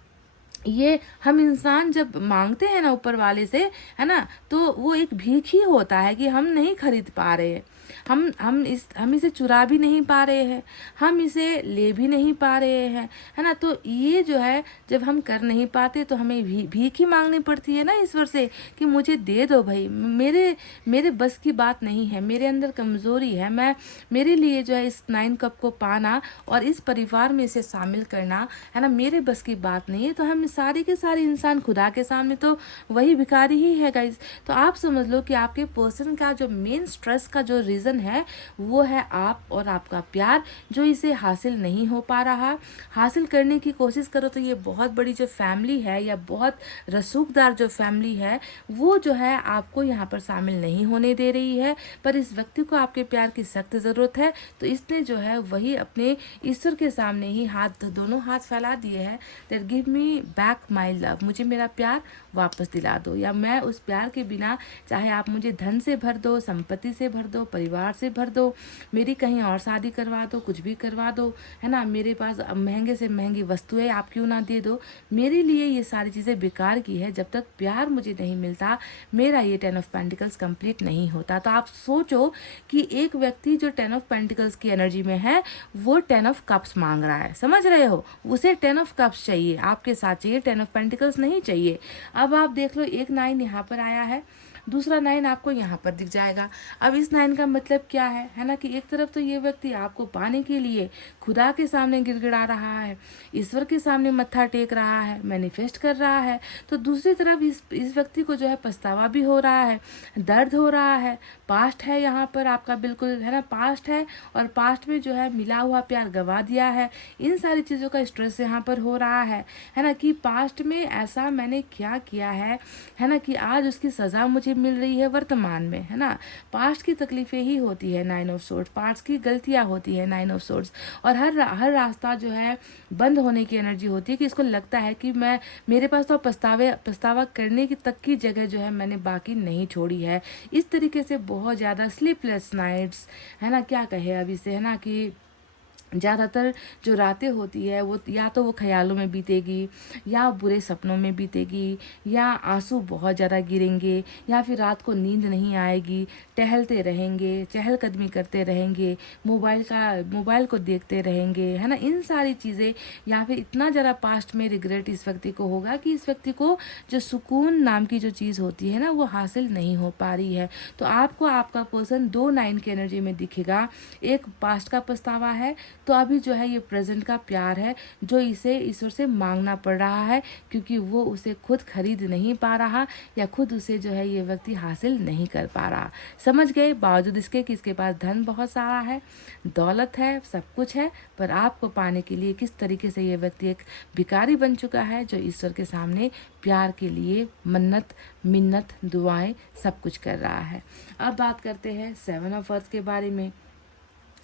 ये हम इंसान जब मांगते हैं ना ऊपर वाले से, है ना, तो वो एक भीख ही होता है कि हम नहीं खरीद पा रहे हैं, हम इसे चुरा भी नहीं पा रहे हैं, हम इसे ले भी नहीं पा रहे हैं, है ना। तो ये जो है जब हम कर नहीं पाते तो हमें भीख ही मांगनी पड़ती है ना ईश्वर से कि मुझे दे दो भाई, मेरे बस की बात नहीं है, मेरे अंदर कमज़ोरी है, मेरे लिए जो है इस 9 कप को पाना और इस परिवार में इसे शामिल करना, है ना, मेरे बस की बात नहीं है। तो हम सारे के सारे इंसान खुदा के सामने तो वही भिखारी ही है गाइज। तो आप समझ लो कि आपके पर्सन का जो मेन स्ट्रेस का जो रीज़न है वो है आप और आपका प्यार, जो इसे हासिल नहीं हो पा रहा। हासिल करने की कोशिश करो तो ये बहुत बड़ी जो फैमिली है या बहुत रसूखदार जो फैमिली है वो जो है आपको यहाँ पर शामिल नहीं होने दे रही है। पर इस व्यक्ति को आपके प्यार की सख्त ज़रूरत है, तो इसने जो है वही अपने ईश्वर के सामने ही दोनों हाथ फैला दिए हैं, that give me back my love, मुझे मेरा प्यार वापस दिला दो, या मैं उस प्यार के बिना चाहे आप मुझे धन से भर दो, संपत्ति से भर दो, परिवार से भर दो, मेरी कहीं और शादी करवा दो, कुछ भी करवा दो, है ना, मेरे पास महंगे से महंगी वस्तुएं आप क्यों ना दे दो, मेरे लिए ये सारी चीज़ें बेकार की है। जब तक प्यार मुझे नहीं मिलता, मेरा ये 10 ऑफ पेंटिकल्स कंप्लीट नहीं होता। तो आप सोचो कि एक व्यक्ति जो 10 ऑफ पेंटिकल्स की एनर्जी में है, वो 10 ऑफ कप्स मांग रहा है, समझ रहे हो, उसे 10 ऑफ कप्स चाहिए, आपके साथ चाहिए, 10 ऑफ पेंटिकल्स नहीं चाहिए। अब आप देख लो, एक 9 यहाँ पर आया है, दूसरा 9 आपको यहाँ पर दिख जाएगा। अब इस 9 का मतलब क्या है ना, कि एक तरफ तो ये व्यक्ति आपको पाने के लिए खुदा के सामने गिड़गिड़ा रहा है, ईश्वर के सामने मत्था टेक रहा है, मैनिफेस्ट कर रहा है, तो दूसरी तरफ इस व्यक्ति को जो है पछतावा भी हो रहा है, दर्द हो रहा है, पास्ट है यहाँ पर आपका, बिल्कुल है ना, पास्ट है, और पास्ट में जो है मिला हुआ प्यार गवा दिया है, इन सारी चीज़ों का स्ट्रेस यहाँ पर हो रहा है ना, कि पास्ट में ऐसा मैंने क्या किया है ना, कि आज उसकी सज़ा मुझे मिल रही है वर्तमान में, है ना। पास्ट की तकलीफें ही होती है 9 ऑफ सोर्ड्स, पास्ट की गलतियां होती है 9 ऑफ सोर्ड्स, और हर रास्ता जो है बंद होने की एनर्जी होती है, कि इसको लगता है कि मेरे पास तो पछतावा करने की तक की जगह जो है मैंने बाकी नहीं छोड़ी है। इस तरीके से बहुत ज़्यादा स्लीपलेस नाइट्स, है ना, क्या कहे अब इसे, है ना, कि ज़्यादातर जो रातें होती है वो या तो वो ख्यालों में बीतेगी, या बुरे सपनों में बीतेगी, या आंसू बहुत ज़्यादा गिरेंगे, या फिर रात को नींद नहीं आएगी, टहलते रहेंगे, चहलकदमी करते रहेंगे, मोबाइल को देखते रहेंगे, है ना, इन सारी चीज़ें, या फिर इतना ज़्यादा पास्ट में रिग्रेट इस व्यक्ति को होगा कि इस व्यक्ति को जो सुकून नाम की जो चीज़ होती है ना, वो हासिल नहीं हो पा रही है। तो आपको आपका पर्सन 2 9 की एनर्जी में दिखेगा, एक पास्ट का पछतावा है, तो अभी जो है ये प्रेजेंट का प्यार है जो इसे ईश्वर से मांगना पड़ रहा है, क्योंकि वो उसे खुद खरीद नहीं पा रहा, या खुद उसे जो है ये व्यक्ति हासिल नहीं कर पा रहा। समझ गए, बावजूद इसके कि इसके पास धन बहुत सारा है, दौलत है, सब कुछ है, पर आपको पाने के लिए किस तरीके से ये व्यक्ति एक भिखारी बन चुका है, जो ईश्वर के सामने प्यार के लिए मन्नत मिन्नत दुआएं सब कुछ कर रहा है। अब बात करते हैं 7 ऑफ अर्थ के बारे में।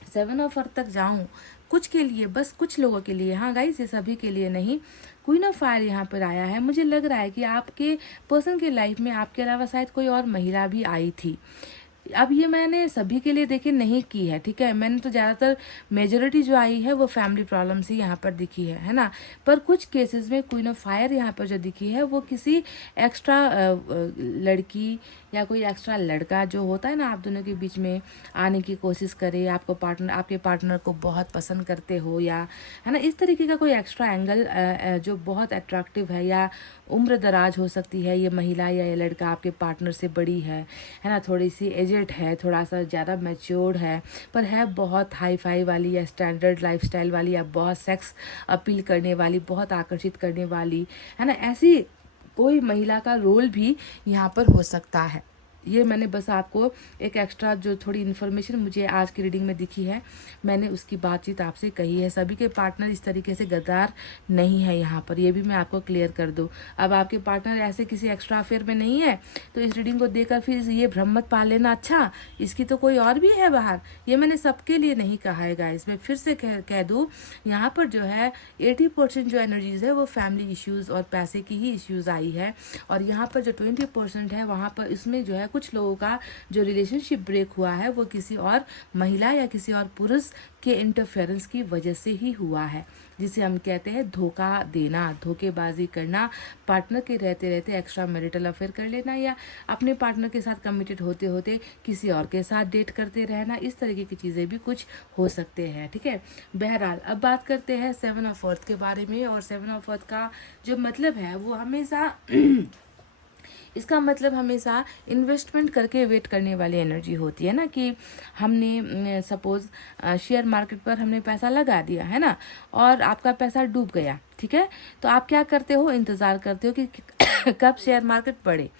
7 ऑफ अर्थ तक जाऊं कुछ के लिए, बस कुछ लोगों के लिए, हाँ गाइस, ये सभी के लिए नहीं। क्वीन ऑफ फायर यहाँ पर आया है। मुझे लग रहा है कि आपके पर्सन के लाइफ में आपके अलावा शायद कोई और महिला भी आई थी। अब ये मैंने सभी के लिए देखिए नहीं की है, ठीक है, मैंने तो ज़्यादातर मेजोरिटी जो आई है वो फैमिली प्रॉब्लम से यहाँ पर दिखी है ना। पर कुछ केसेस में क्वीन ऑफ फायर यहाँ पर जो दिखी है वो किसी एक्स्ट्रा लड़की या कोई एक्स्ट्रा लड़का जो होता है ना आप दोनों के बीच में आने की कोशिश करे, आपके पार्टनर को बहुत पसंद करते हो, या है ना, इस तरीके का कोई एक्स्ट्रा एंगल जो बहुत अट्रैक्टिव है, या उम्र दराज हो सकती है ये महिला या ये लड़का आपके पार्टनर से बड़ी है ना, थोड़ी सी एजेड है, थोड़ा सा ज़्यादा मैच्योर्ड है, पर है बहुत हाई फाई वाली या स्टैंडर्ड लाइफस्टाइल वाली, या बहुत सेक्स अपील करने वाली, बहुत आकर्षित करने वाली, है ना, ऐसी कोई महिला का रोल भी यहाँ पर हो सकता है। ये मैंने बस आपको एक एक्स्ट्रा जो थोड़ी इन्फॉर्मेशन मुझे आज की रीडिंग में दिखी है, मैंने उसकी बातचीत आपसे कही है। सभी के पार्टनर इस तरीके से गद्दार नहीं है यहाँ पर, ये भी मैं आपको क्लियर कर दूँ। अब आपके पार्टनर ऐसे किसी एक्स्ट्रा अफेयर में नहीं है तो इस रीडिंग को देखकर फिर ये भ्रम मत पा लेना, अच्छा इसकी तो कोई और भी है बाहर। ये मैंने सबके लिए नहीं कहा है गाइस, मैं फिर से कह दूँ, यहाँ पर जो है 80% जो एनर्जीज है वो फैमिली इश्यूज़ और पैसे की ही इश्यूज़ आई है, और यहाँ पर जो 20% है वहाँ पर इसमें जो है कुछ लोगों का जो रिलेशनशिप ब्रेक हुआ है वो किसी और महिला या किसी और पुरुष के इंटरफेरेंस की वजह से ही हुआ है, जिसे हम कहते हैं धोखा देना, धोखेबाजी करना, पार्टनर के रहते रहते एक्स्ट्रा मैरिटल अफेयर कर लेना, या अपने पार्टनर के साथ कमिटेड होते होते किसी और के साथ डेट करते रहना, इस तरीके की चीज़ें भी कुछ हो सकते हैं, ठीक है। बहरहाल अब बात करते हैं 7 ऑफ अर्थ के बारे में, और 7 ऑफ अर्थ का जो मतलब है वो हमेशा इसका मतलब हमेशा इन्वेस्टमेंट करके वेट करने वाली एनर्जी होती है ना, कि हमने सपोज शेयर मार्केट पर हमने पैसा लगा दिया है ना, और आपका पैसा डूब गया, ठीक है, तो आप क्या करते हो, इंतज़ार करते हो कि कब शेयर मार्केट बढ़े,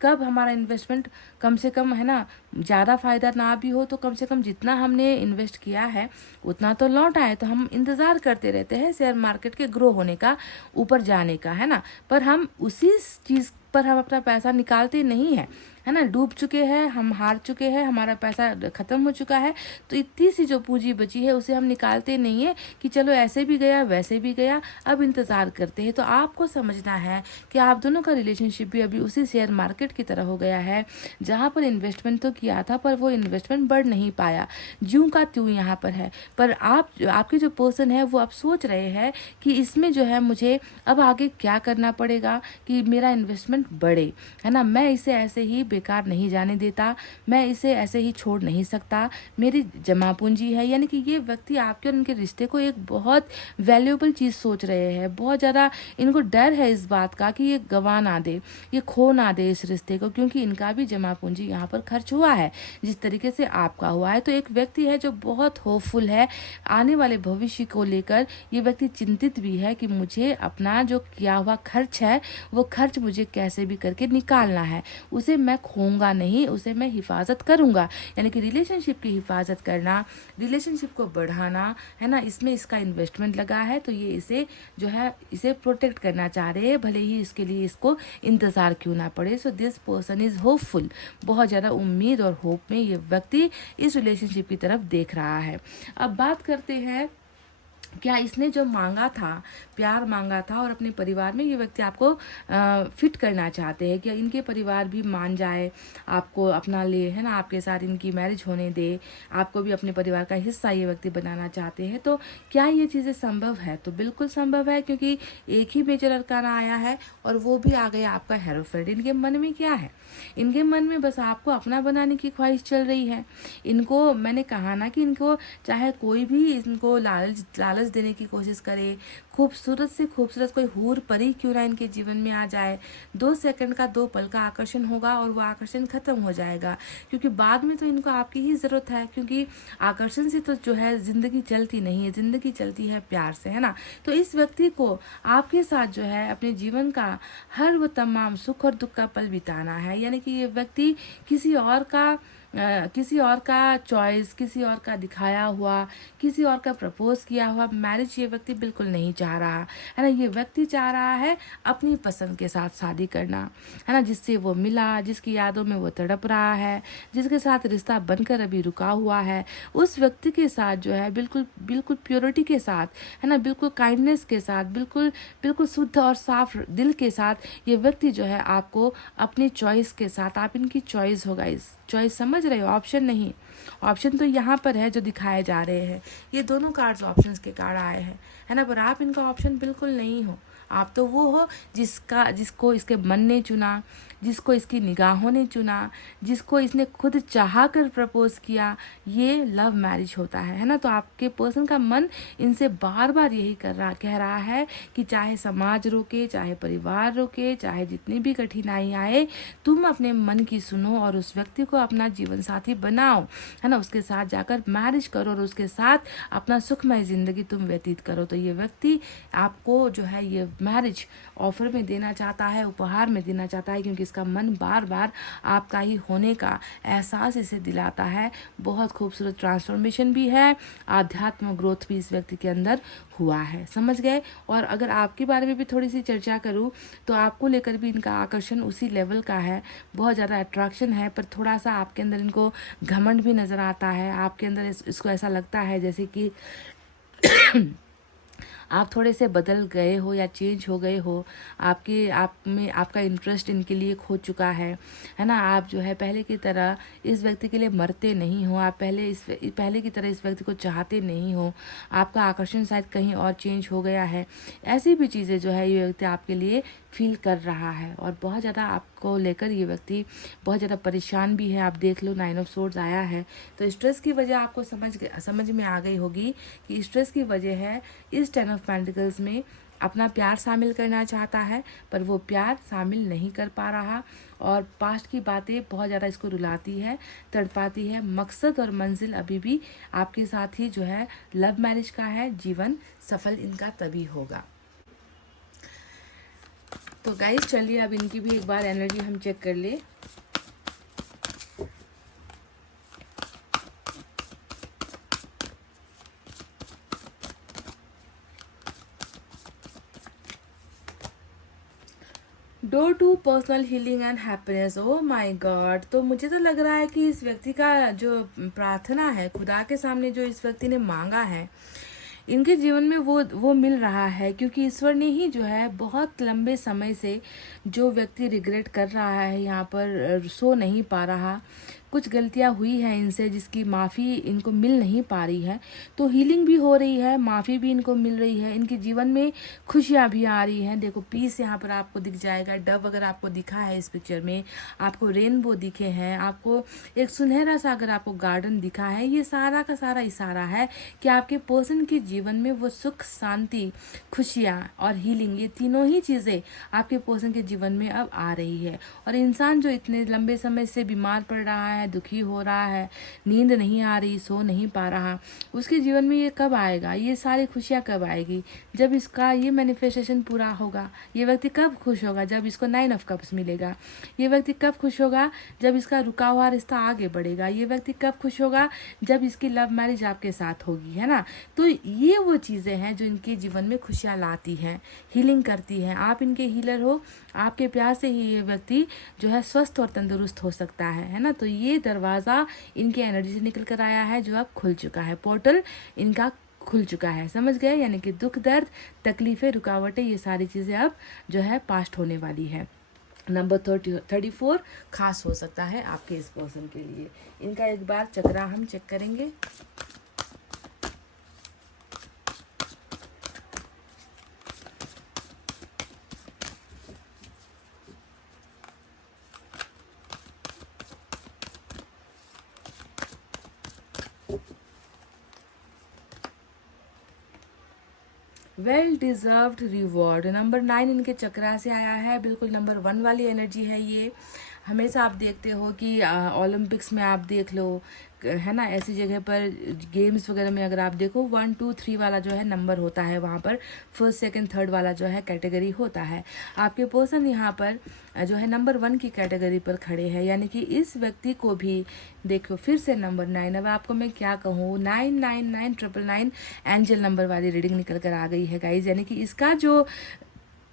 कब हमारा इन्वेस्टमेंट कम से कम, है ना, ज़्यादा फ़ायदा ना भी हो तो कम से कम जितना हमने इन्वेस्ट किया है उतना तो लौट आए। तो हम इंतज़ार करते रहते हैं शेयर मार्केट के ग्रो होने का, ऊपर जाने का, है ना, पर हम उसी चीज़ पर हम अपना पैसा निकालते नहीं हैं, है ना, डूब चुके हैं, हम हार चुके हैं, हमारा पैसा ख़त्म हो चुका है, तो इतनी सी जो पूंजी बची है उसे हम निकालते नहीं है कि चलो ऐसे भी गया वैसे भी गया, अब इंतज़ार करते हैं। तो आपको समझना है कि आप दोनों का रिलेशनशिप भी अभी उसी शेयर मार्केट की तरह हो गया है, जहाँ पर इन्वेस्टमेंट तो किया था पर वो इन्वेस्टमेंट बढ़ नहीं पाया, ज्यों का त्यों यहाँ पर है। पर आपके जो पर्सन है वो अब सोच रहे हैं कि इसमें जो है मुझे अब आगे क्या करना पड़ेगा कि मेरा इन्वेस्टमेंट बढ़े, है ना। मैं इसे ऐसे ही बेकार नहीं जाने देता, मैं इसे ऐसे ही छोड़ नहीं सकता, मेरी जमा पूंजी है। यानी कि ये व्यक्ति आपके और उनके रिश्ते को एक बहुत वैल्यूएबल चीज़ सोच रहे हैं। बहुत ज़्यादा इनको डर है इस बात का कि ये गंवा ना दे, ये खो ना दे इस रिश्ते को, क्योंकि इनका भी जमा पूंजी यहाँ पर खर्च हुआ है जिस तरीके से आपका हुआ है। तो एक व्यक्ति है जो बहुत होपफुल है आने वाले भविष्य को लेकर। ये व्यक्ति चिंतित भी है कि मुझे अपना जो किया हुआ खर्च है वो खर्च मुझे कैसे भी करके निकालना है, उसे मैं खोऊंगा नहीं, उसे मैं हिफाजत करूंगा। यानी कि रिलेशनशिप की हिफाजत करना, रिलेशनशिप को बढ़ाना, है ना, इसमें इसका इन्वेस्टमेंट लगा है। तो ये इसे जो है इसे प्रोटेक्ट करना चाह रहे हैं, भले ही इसके लिए इसको इंतज़ार क्यों ना पड़े। So this person is hopeful, बहुत ज़्यादा उम्मीद और होप में ये व्यक्ति इस रिलेशनशिप की तरफ देख रहा है। अब बात करते हैं क्या इसने जो मांगा था, प्यार मांगा था और अपने परिवार में ये व्यक्ति आपको फिट करना चाहते हैं कि इनके परिवार भी मान जाए आपको अपना ले, है ना, आपके साथ इनकी मैरिज होने दे, आपको भी अपने परिवार का हिस्सा ये व्यक्ति बनाना चाहते हैं। तो क्या ये चीज़ें संभव है? तो बिल्कुल संभव है, क्योंकि एक ही मेजर अरकाना आया है और वो भी आ गया आपका हेरोफेल्ड। इनके मन में क्या है? इनके मन में बस आपको अपना बनाने की ख्वाहिश चल रही है। इनको मैंने कहा ना कि इनको चाहे कोई भी इनको लालच देने की कोशिश करे, खूबसूरत से खूबसूरत कोई हूर परी क्यों ना इनके जीवन में आ जाए, 2 सेकंड का 2 पल का आकर्षण होगा और वो आकर्षण खत्म हो जाएगा, क्योंकि बाद में तो इनको आपकी ही ज़रूरत है। क्योंकि आकर्षण से तो जो है ज़िंदगी चलती नहीं है, ज़िंदगी चलती है प्यार से, है ना। तो इस व्यक्ति को आपके साथ जो है अपने जीवन का हर वो तमाम सुख और दुख का पल बिताना है। यानी कि ये व्यक्ति किसी और का चॉइस, किसी और का दिखाया हुआ, किसी और का प्रपोज किया हुआ मैरिज ये व्यक्ति बिल्कुल नहीं चाह रहा, है ना। ये व्यक्ति चाह रहा है अपनी पसंद के साथ शादी करना, है ना, जिससे वो मिला, जिसकी यादों में वो तड़प रहा है, जिसके साथ रिश्ता बनकर अभी रुका हुआ है, उस व्यक्ति के साथ जो है बिल्कुल बिल्कुल प्योरिटी के साथ, है ना, बिल्कुल काइंडनेस के साथ, बिल्कुल बिल्कुल शुद्ध और साफ दिल के साथ ये व्यक्ति जो है आपको अपनी चॉइस के साथ, आप इनकी चॉइस होगा, इस चॉइस समझ रहे हो, ऑप्शन नहीं। ऑप्शन तो यहाँ पर है जो दिखाए जा रहे हैं, ये दोनों कार्ड्स ऑप्शंस के कार्ड आए हैं, है ना, पर आप इनका ऑप्शन बिल्कुल नहीं हो। आप तो वो हो जिसको इसके मन ने चुना, जिसको इसकी निगाहों ने चुना, जिसको इसने खुद चाह कर प्रपोज किया। ये लव मैरिज होता है ना। तो आपके पर्सन का मन इनसे बार बार यही कह रहा है कि चाहे समाज रोके, चाहे परिवार रोके, चाहे जितनी भी कठिनाई आए, तुम अपने मन की सुनो और उस व्यक्ति को अपना जीवन साथी बनाओ, है ना, उसके साथ जाकर मैरिज करो और उसके साथ अपना सुखमय ज़िंदगी तुम व्यतीत करो। तो ये व्यक्ति आपको जो है ये मैरिज ऑफर में देना चाहता है, उपहार में देना चाहता है, क्योंकि इसका मन बार बार आपका ही होने का एहसास इसे दिलाता है। बहुत खूबसूरत ट्रांसफॉर्मेशन भी है, आध्यात्म ग्रोथ भी इस व्यक्ति के अंदर हुआ है, समझ गए। और अगर आपके बारे में भी थोड़ी सी चर्चा करूँ तो आपको लेकर भी इनका आकर्षण उसी लेवल का है, बहुत ज़्यादा अट्रैक्शन है, पर थोड़ा सा आपके अंदर इनको घमंड भी नज़र आता है। आपके अंदर इसको ऐसा लगता है जैसे कि आप थोड़े से बदल गए हो या चेंज हो गए हो, आप में आपका इंटरेस्ट इनके लिए खो चुका है ना। आप जो है पहले की तरह इस व्यक्ति के लिए मरते नहीं हो, आप पहले की तरह इस व्यक्ति को चाहते नहीं हो, आपका आकर्षण शायद कहीं और चेंज हो गया है। ऐसी भी चीज़ें जो है ये व्यक्ति आपके लिए फील कर रहा है और बहुत ज़्यादा आपको लेकर ये व्यक्ति बहुत ज़्यादा परेशान भी है। आप देख लो 9 ऑफ सोर्ड्स आया है, तो स्ट्रेस की वजह आपको समझ में आ गई होगी कि स्ट्रेस की वजह है इस 10 ऑफ पेंटिकल्स में अपना प्यार शामिल करना चाहता है पर वो प्यार शामिल नहीं कर पा रहा और पास्ट की बातें बहुत ज़्यादा इसको रुलाती है, तड़पाती है। मकसद और मंजिल अभी भी आपके साथ ही जो है लव मैरिज का है, जीवन सफल इनका तभी होगा। तो गाइस चलिए अब इनकी भी एक बार एनर्जी हम चेक कर ले। Door to personal healing and happiness. Oh my god, तो मुझे तो लग रहा है कि इस व्यक्ति का जो प्रार्थना है खुदा के सामने, जो इस व्यक्ति ने मांगा है, इनके जीवन में वो मिल रहा है, क्योंकि ईश्वर ने ही जो है बहुत लंबे समय से जो व्यक्ति रिग्रेट कर रहा है यहाँ पर सो नहीं पा रहा, कुछ गलतियां हुई हैं इनसे जिसकी माफ़ी इनको मिल नहीं पा रही है, तो हीलिंग भी हो रही है, माफ़ी भी इनको मिल रही है, इनके जीवन में खुशियाँ भी आ रही हैं। देखो पीस यहाँ पर आपको दिख जाएगा, डव अगर आपको दिखा है इस पिक्चर में, आपको रेनबो दिखे हैं, आपको एक सुनहरा सा अगर आपको गार्डन दिखा है, ये सारा का सारा इशारा है कि आपके पर्सन के जीवन में वो सुख, शांति, खुशियाँ और हीलिंग, ये तीनों ही चीज़ें आपके पर्सन के जीवन में अब आ रही है। और इंसान जो इतने लंबे समय से बीमार पड़ रहा है, दुखी हो रहा है, नींद नहीं आ रही, सो नहीं पा रहा, उसके जीवन में ये कब आएगा, ये सारी खुशियाँ कब आएगी? जब इसका ये मैनिफेस्टेशन पूरा होगा। ये व्यक्ति कब खुश होगा? जब इसको 9 ऑफ कप्स मिलेगा। ये व्यक्ति कब खुश होगा? जब इसका रुका हुआ रिश्ता आगे बढ़ेगा। ये व्यक्ति कब खुश होगा? जब इसकी लव मैरिज आपके साथ होगी, है ना। तो ये वो चीज़ें हैं जो इनके जीवन में खुशियाँ लाती हैं, हीलिंग करती हैं। आप इनके हीलर हो, आपके प्यार से ही ये व्यक्ति जो है स्वस्थ और तंदुरुस्त हो सकता है ना। तो ये दरवाज़ा इनकी एनर्जी से निकल कर आया है जो अब खुल चुका है, पोर्टल इनका खुल चुका है, समझ गए। यानी कि दुख, दर्द, तकलीफ़ें, रुकावटें, ये सारी चीज़ें अब जो है पास्ट होने वाली है। नंबर 34 खास हो सकता है आपके इस पर्सन के लिए। इनका एक बार चक्रा हम चेक करेंगे। वेल डिज़र्व्ड रिवॉर्ड, नंबर 9 इनके चक्रा से आया है। बिल्कुल नंबर 1 वाली एनर्जी है ये। हमेशा आप देखते हो कि ओलंपिक्स में आप देख लो, है ना, ऐसी जगह पर गेम्स वगैरह में अगर आप देखो 1 2 3 वाला जो है नंबर होता है, वहाँ पर फर्स्ट, सेकंड, थर्ड वाला जो है कैटेगरी होता है। आपके पर्सन यहाँ पर जो है नंबर 1 की कैटेगरी पर खड़े हैं। यानी कि इस व्यक्ति को भी देखो फिर से नंबर 9। अब आपको मैं क्या कहूँ, 99999 एंजल नंबर वाली रीडिंग निकल कर आ गई है गाइज। यानी कि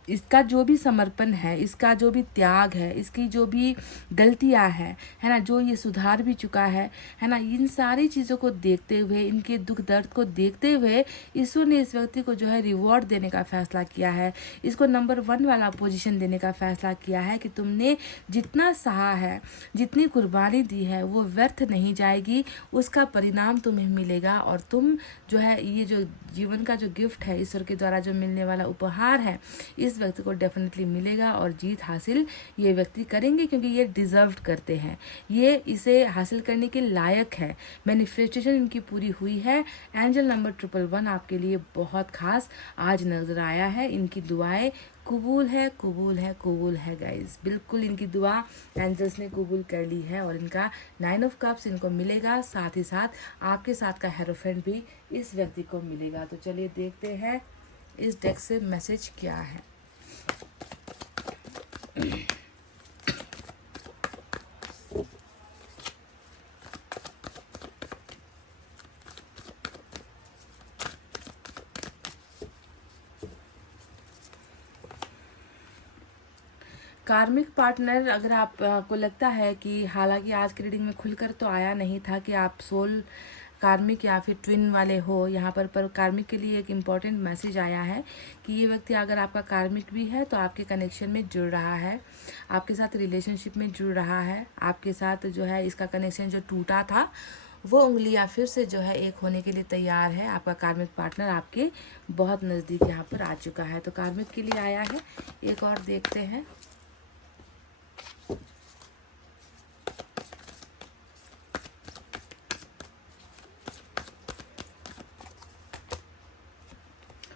इसका जो भी समर्पण है, इसका जो भी त्याग है, इसकी जो भी गलतियां है ना, जो ये सुधार भी चुका है ना, इन सारी चीज़ों को देखते हुए, इनके दुख दर्द को देखते हुए ईश्वर ने इस व्यक्ति को जो है रिवॉर्ड देने का फैसला किया है। इसको नंबर 1 वाला पोजीशन देने का फैसला किया है कि तुमने जितना सहा है, जितनी कुर्बानी दी है, वो व्यर्थ नहीं जाएगी, उसका परिणाम तुम्हें मिलेगा। और तुम जो है ये जो जीवन का जो गिफ्ट है, ईश्वर के द्वारा जो मिलने वाला उपहार है, इस व्यक्ति को डेफिनेटली मिलेगा और जीत हासिल ये व्यक्ति करेंगे, क्योंकि ये डिजर्व करते हैं, ये इसे हासिल करने के लायक है। मैनिफेस्टेशन इनकी पूरी हुई है। एंजल नंबर 111 आपके लिए बहुत खास आज नजर आया है। इनकी दुआएं कबूल है, कबूल है, कबूल है गाइज। बिल्कुल इनकी दुआ एंजल्स ने कबूल कर ली है और इनका 9 ऑफ कप्स इनको मिलेगा। साथ ही साथ आपके साथ का हेरोफेंट भी इस व्यक्ति को मिलेगा। तो चलिए देखते हैं इस डेक से मैसेज क्या है। कार्मिक पार्टनर, अगर आपको लगता है कि, हालांकि आज की रीडिंग में खुलकर तो आया नहीं था कि आप सोल कार्मिक या फिर ट्विन वाले हो यहाँ पर कार्मिक के लिए एक इम्पॉर्टेंट मैसेज आया है कि ये व्यक्ति अगर आपका कार्मिक भी है तो आपके कनेक्शन में जुड़ रहा है, आपके साथ रिलेशनशिप में जुड़ रहा है, आपके साथ जो है इसका कनेक्शन जो टूटा था वो उंगलियां फिर से जो है एक होने के लिए तैयार है। आपका कार्मिक पार्टनर आपके बहुत नज़दीक यहाँ पर आ चुका है। तो कार्मिक के लिए आया है, एक और देखते हैं।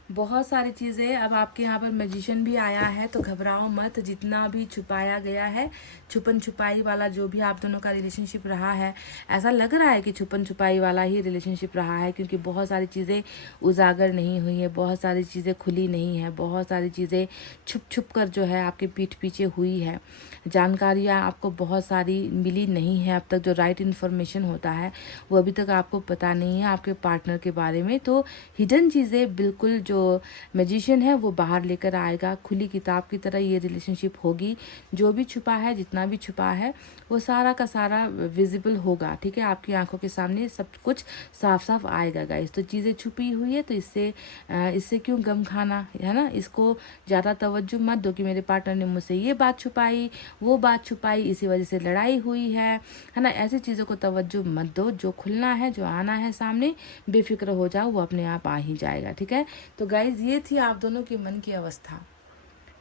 बहुत सारी चीज़ें, अब आपके यहाँ पर मैजिशियन भी आया है, तो घबराओ मत। जितना भी छुपाया गया है, छुपन छुपाई वाला जो भी आप दोनों का रिलेशनशिप रहा है, ऐसा लग रहा है कि छुपन छुपाई वाला ही रिलेशनशिप रहा है, क्योंकि बहुत सारी चीज़ें उजागर नहीं हुई है, बहुत सारी चीज़ें खुली नहीं है, बहुत सारी चीज़ें छुप छुप कर जो है आपके पीठ पीछे हुई है। जानकारियाँ आपको बहुत सारी मिली नहीं है अब तक। जो राइट इन्फॉर्मेशन होता है वो अभी तक आपको पता नहीं है आपके पार्टनर के बारे में। तो हिडन चीज़ें बिल्कुल जो मैजिशियन है वो बाहर लेकर आएगा। खुली किताब की तरह ये रिलेशनशिप होगी। जो भी छुपा है, जितना भी छुपा है, वो सारा का सारा विजिबल होगा। ठीक है, आपकी आंखों के सामने सब कुछ साफ साफ आएगा गाइस। तो चीज़ें छुपी हुई है तो इससे क्यों गम खाना, है ना। इसको ज़्यादा तवज्जो मत दो कि मेरे पार्टनर ने मुझसे ये बात छुपाई, वो बात छुपाई, इसी वजह से लड़ाई हुई है ना। ऐसी चीज़ों को तवज्जो मत दो। जो खुलना है, जो आना है सामने, बेफिक्र हो जाओ, वो अपने आप आ ही जाएगा। ठीक है, तो गाइज ये थी आप दोनों के मन की अवस्था।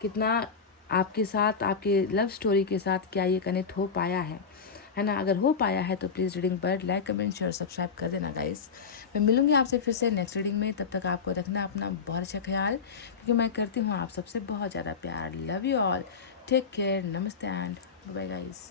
कितना आपके साथ, आपके लव स्टोरी के साथ क्या ये कनेक्ट हो पाया है ना। अगर हो पाया है तो प्लीज़ रीडिंग पर लाइक, कमेंट, शेयर, सब्सक्राइब कर देना गाइस। मैं मिलूंगी आपसे फिर से नेक्स्ट रीडिंग में। तब तक आपको रखना अपना बहुत अच्छा ख्याल, क्योंकि मैं करती हूँ आप सबसे बहुत ज़्यादा प्यार। Love you all, take care, नमस्ते एंड बाय गाइस।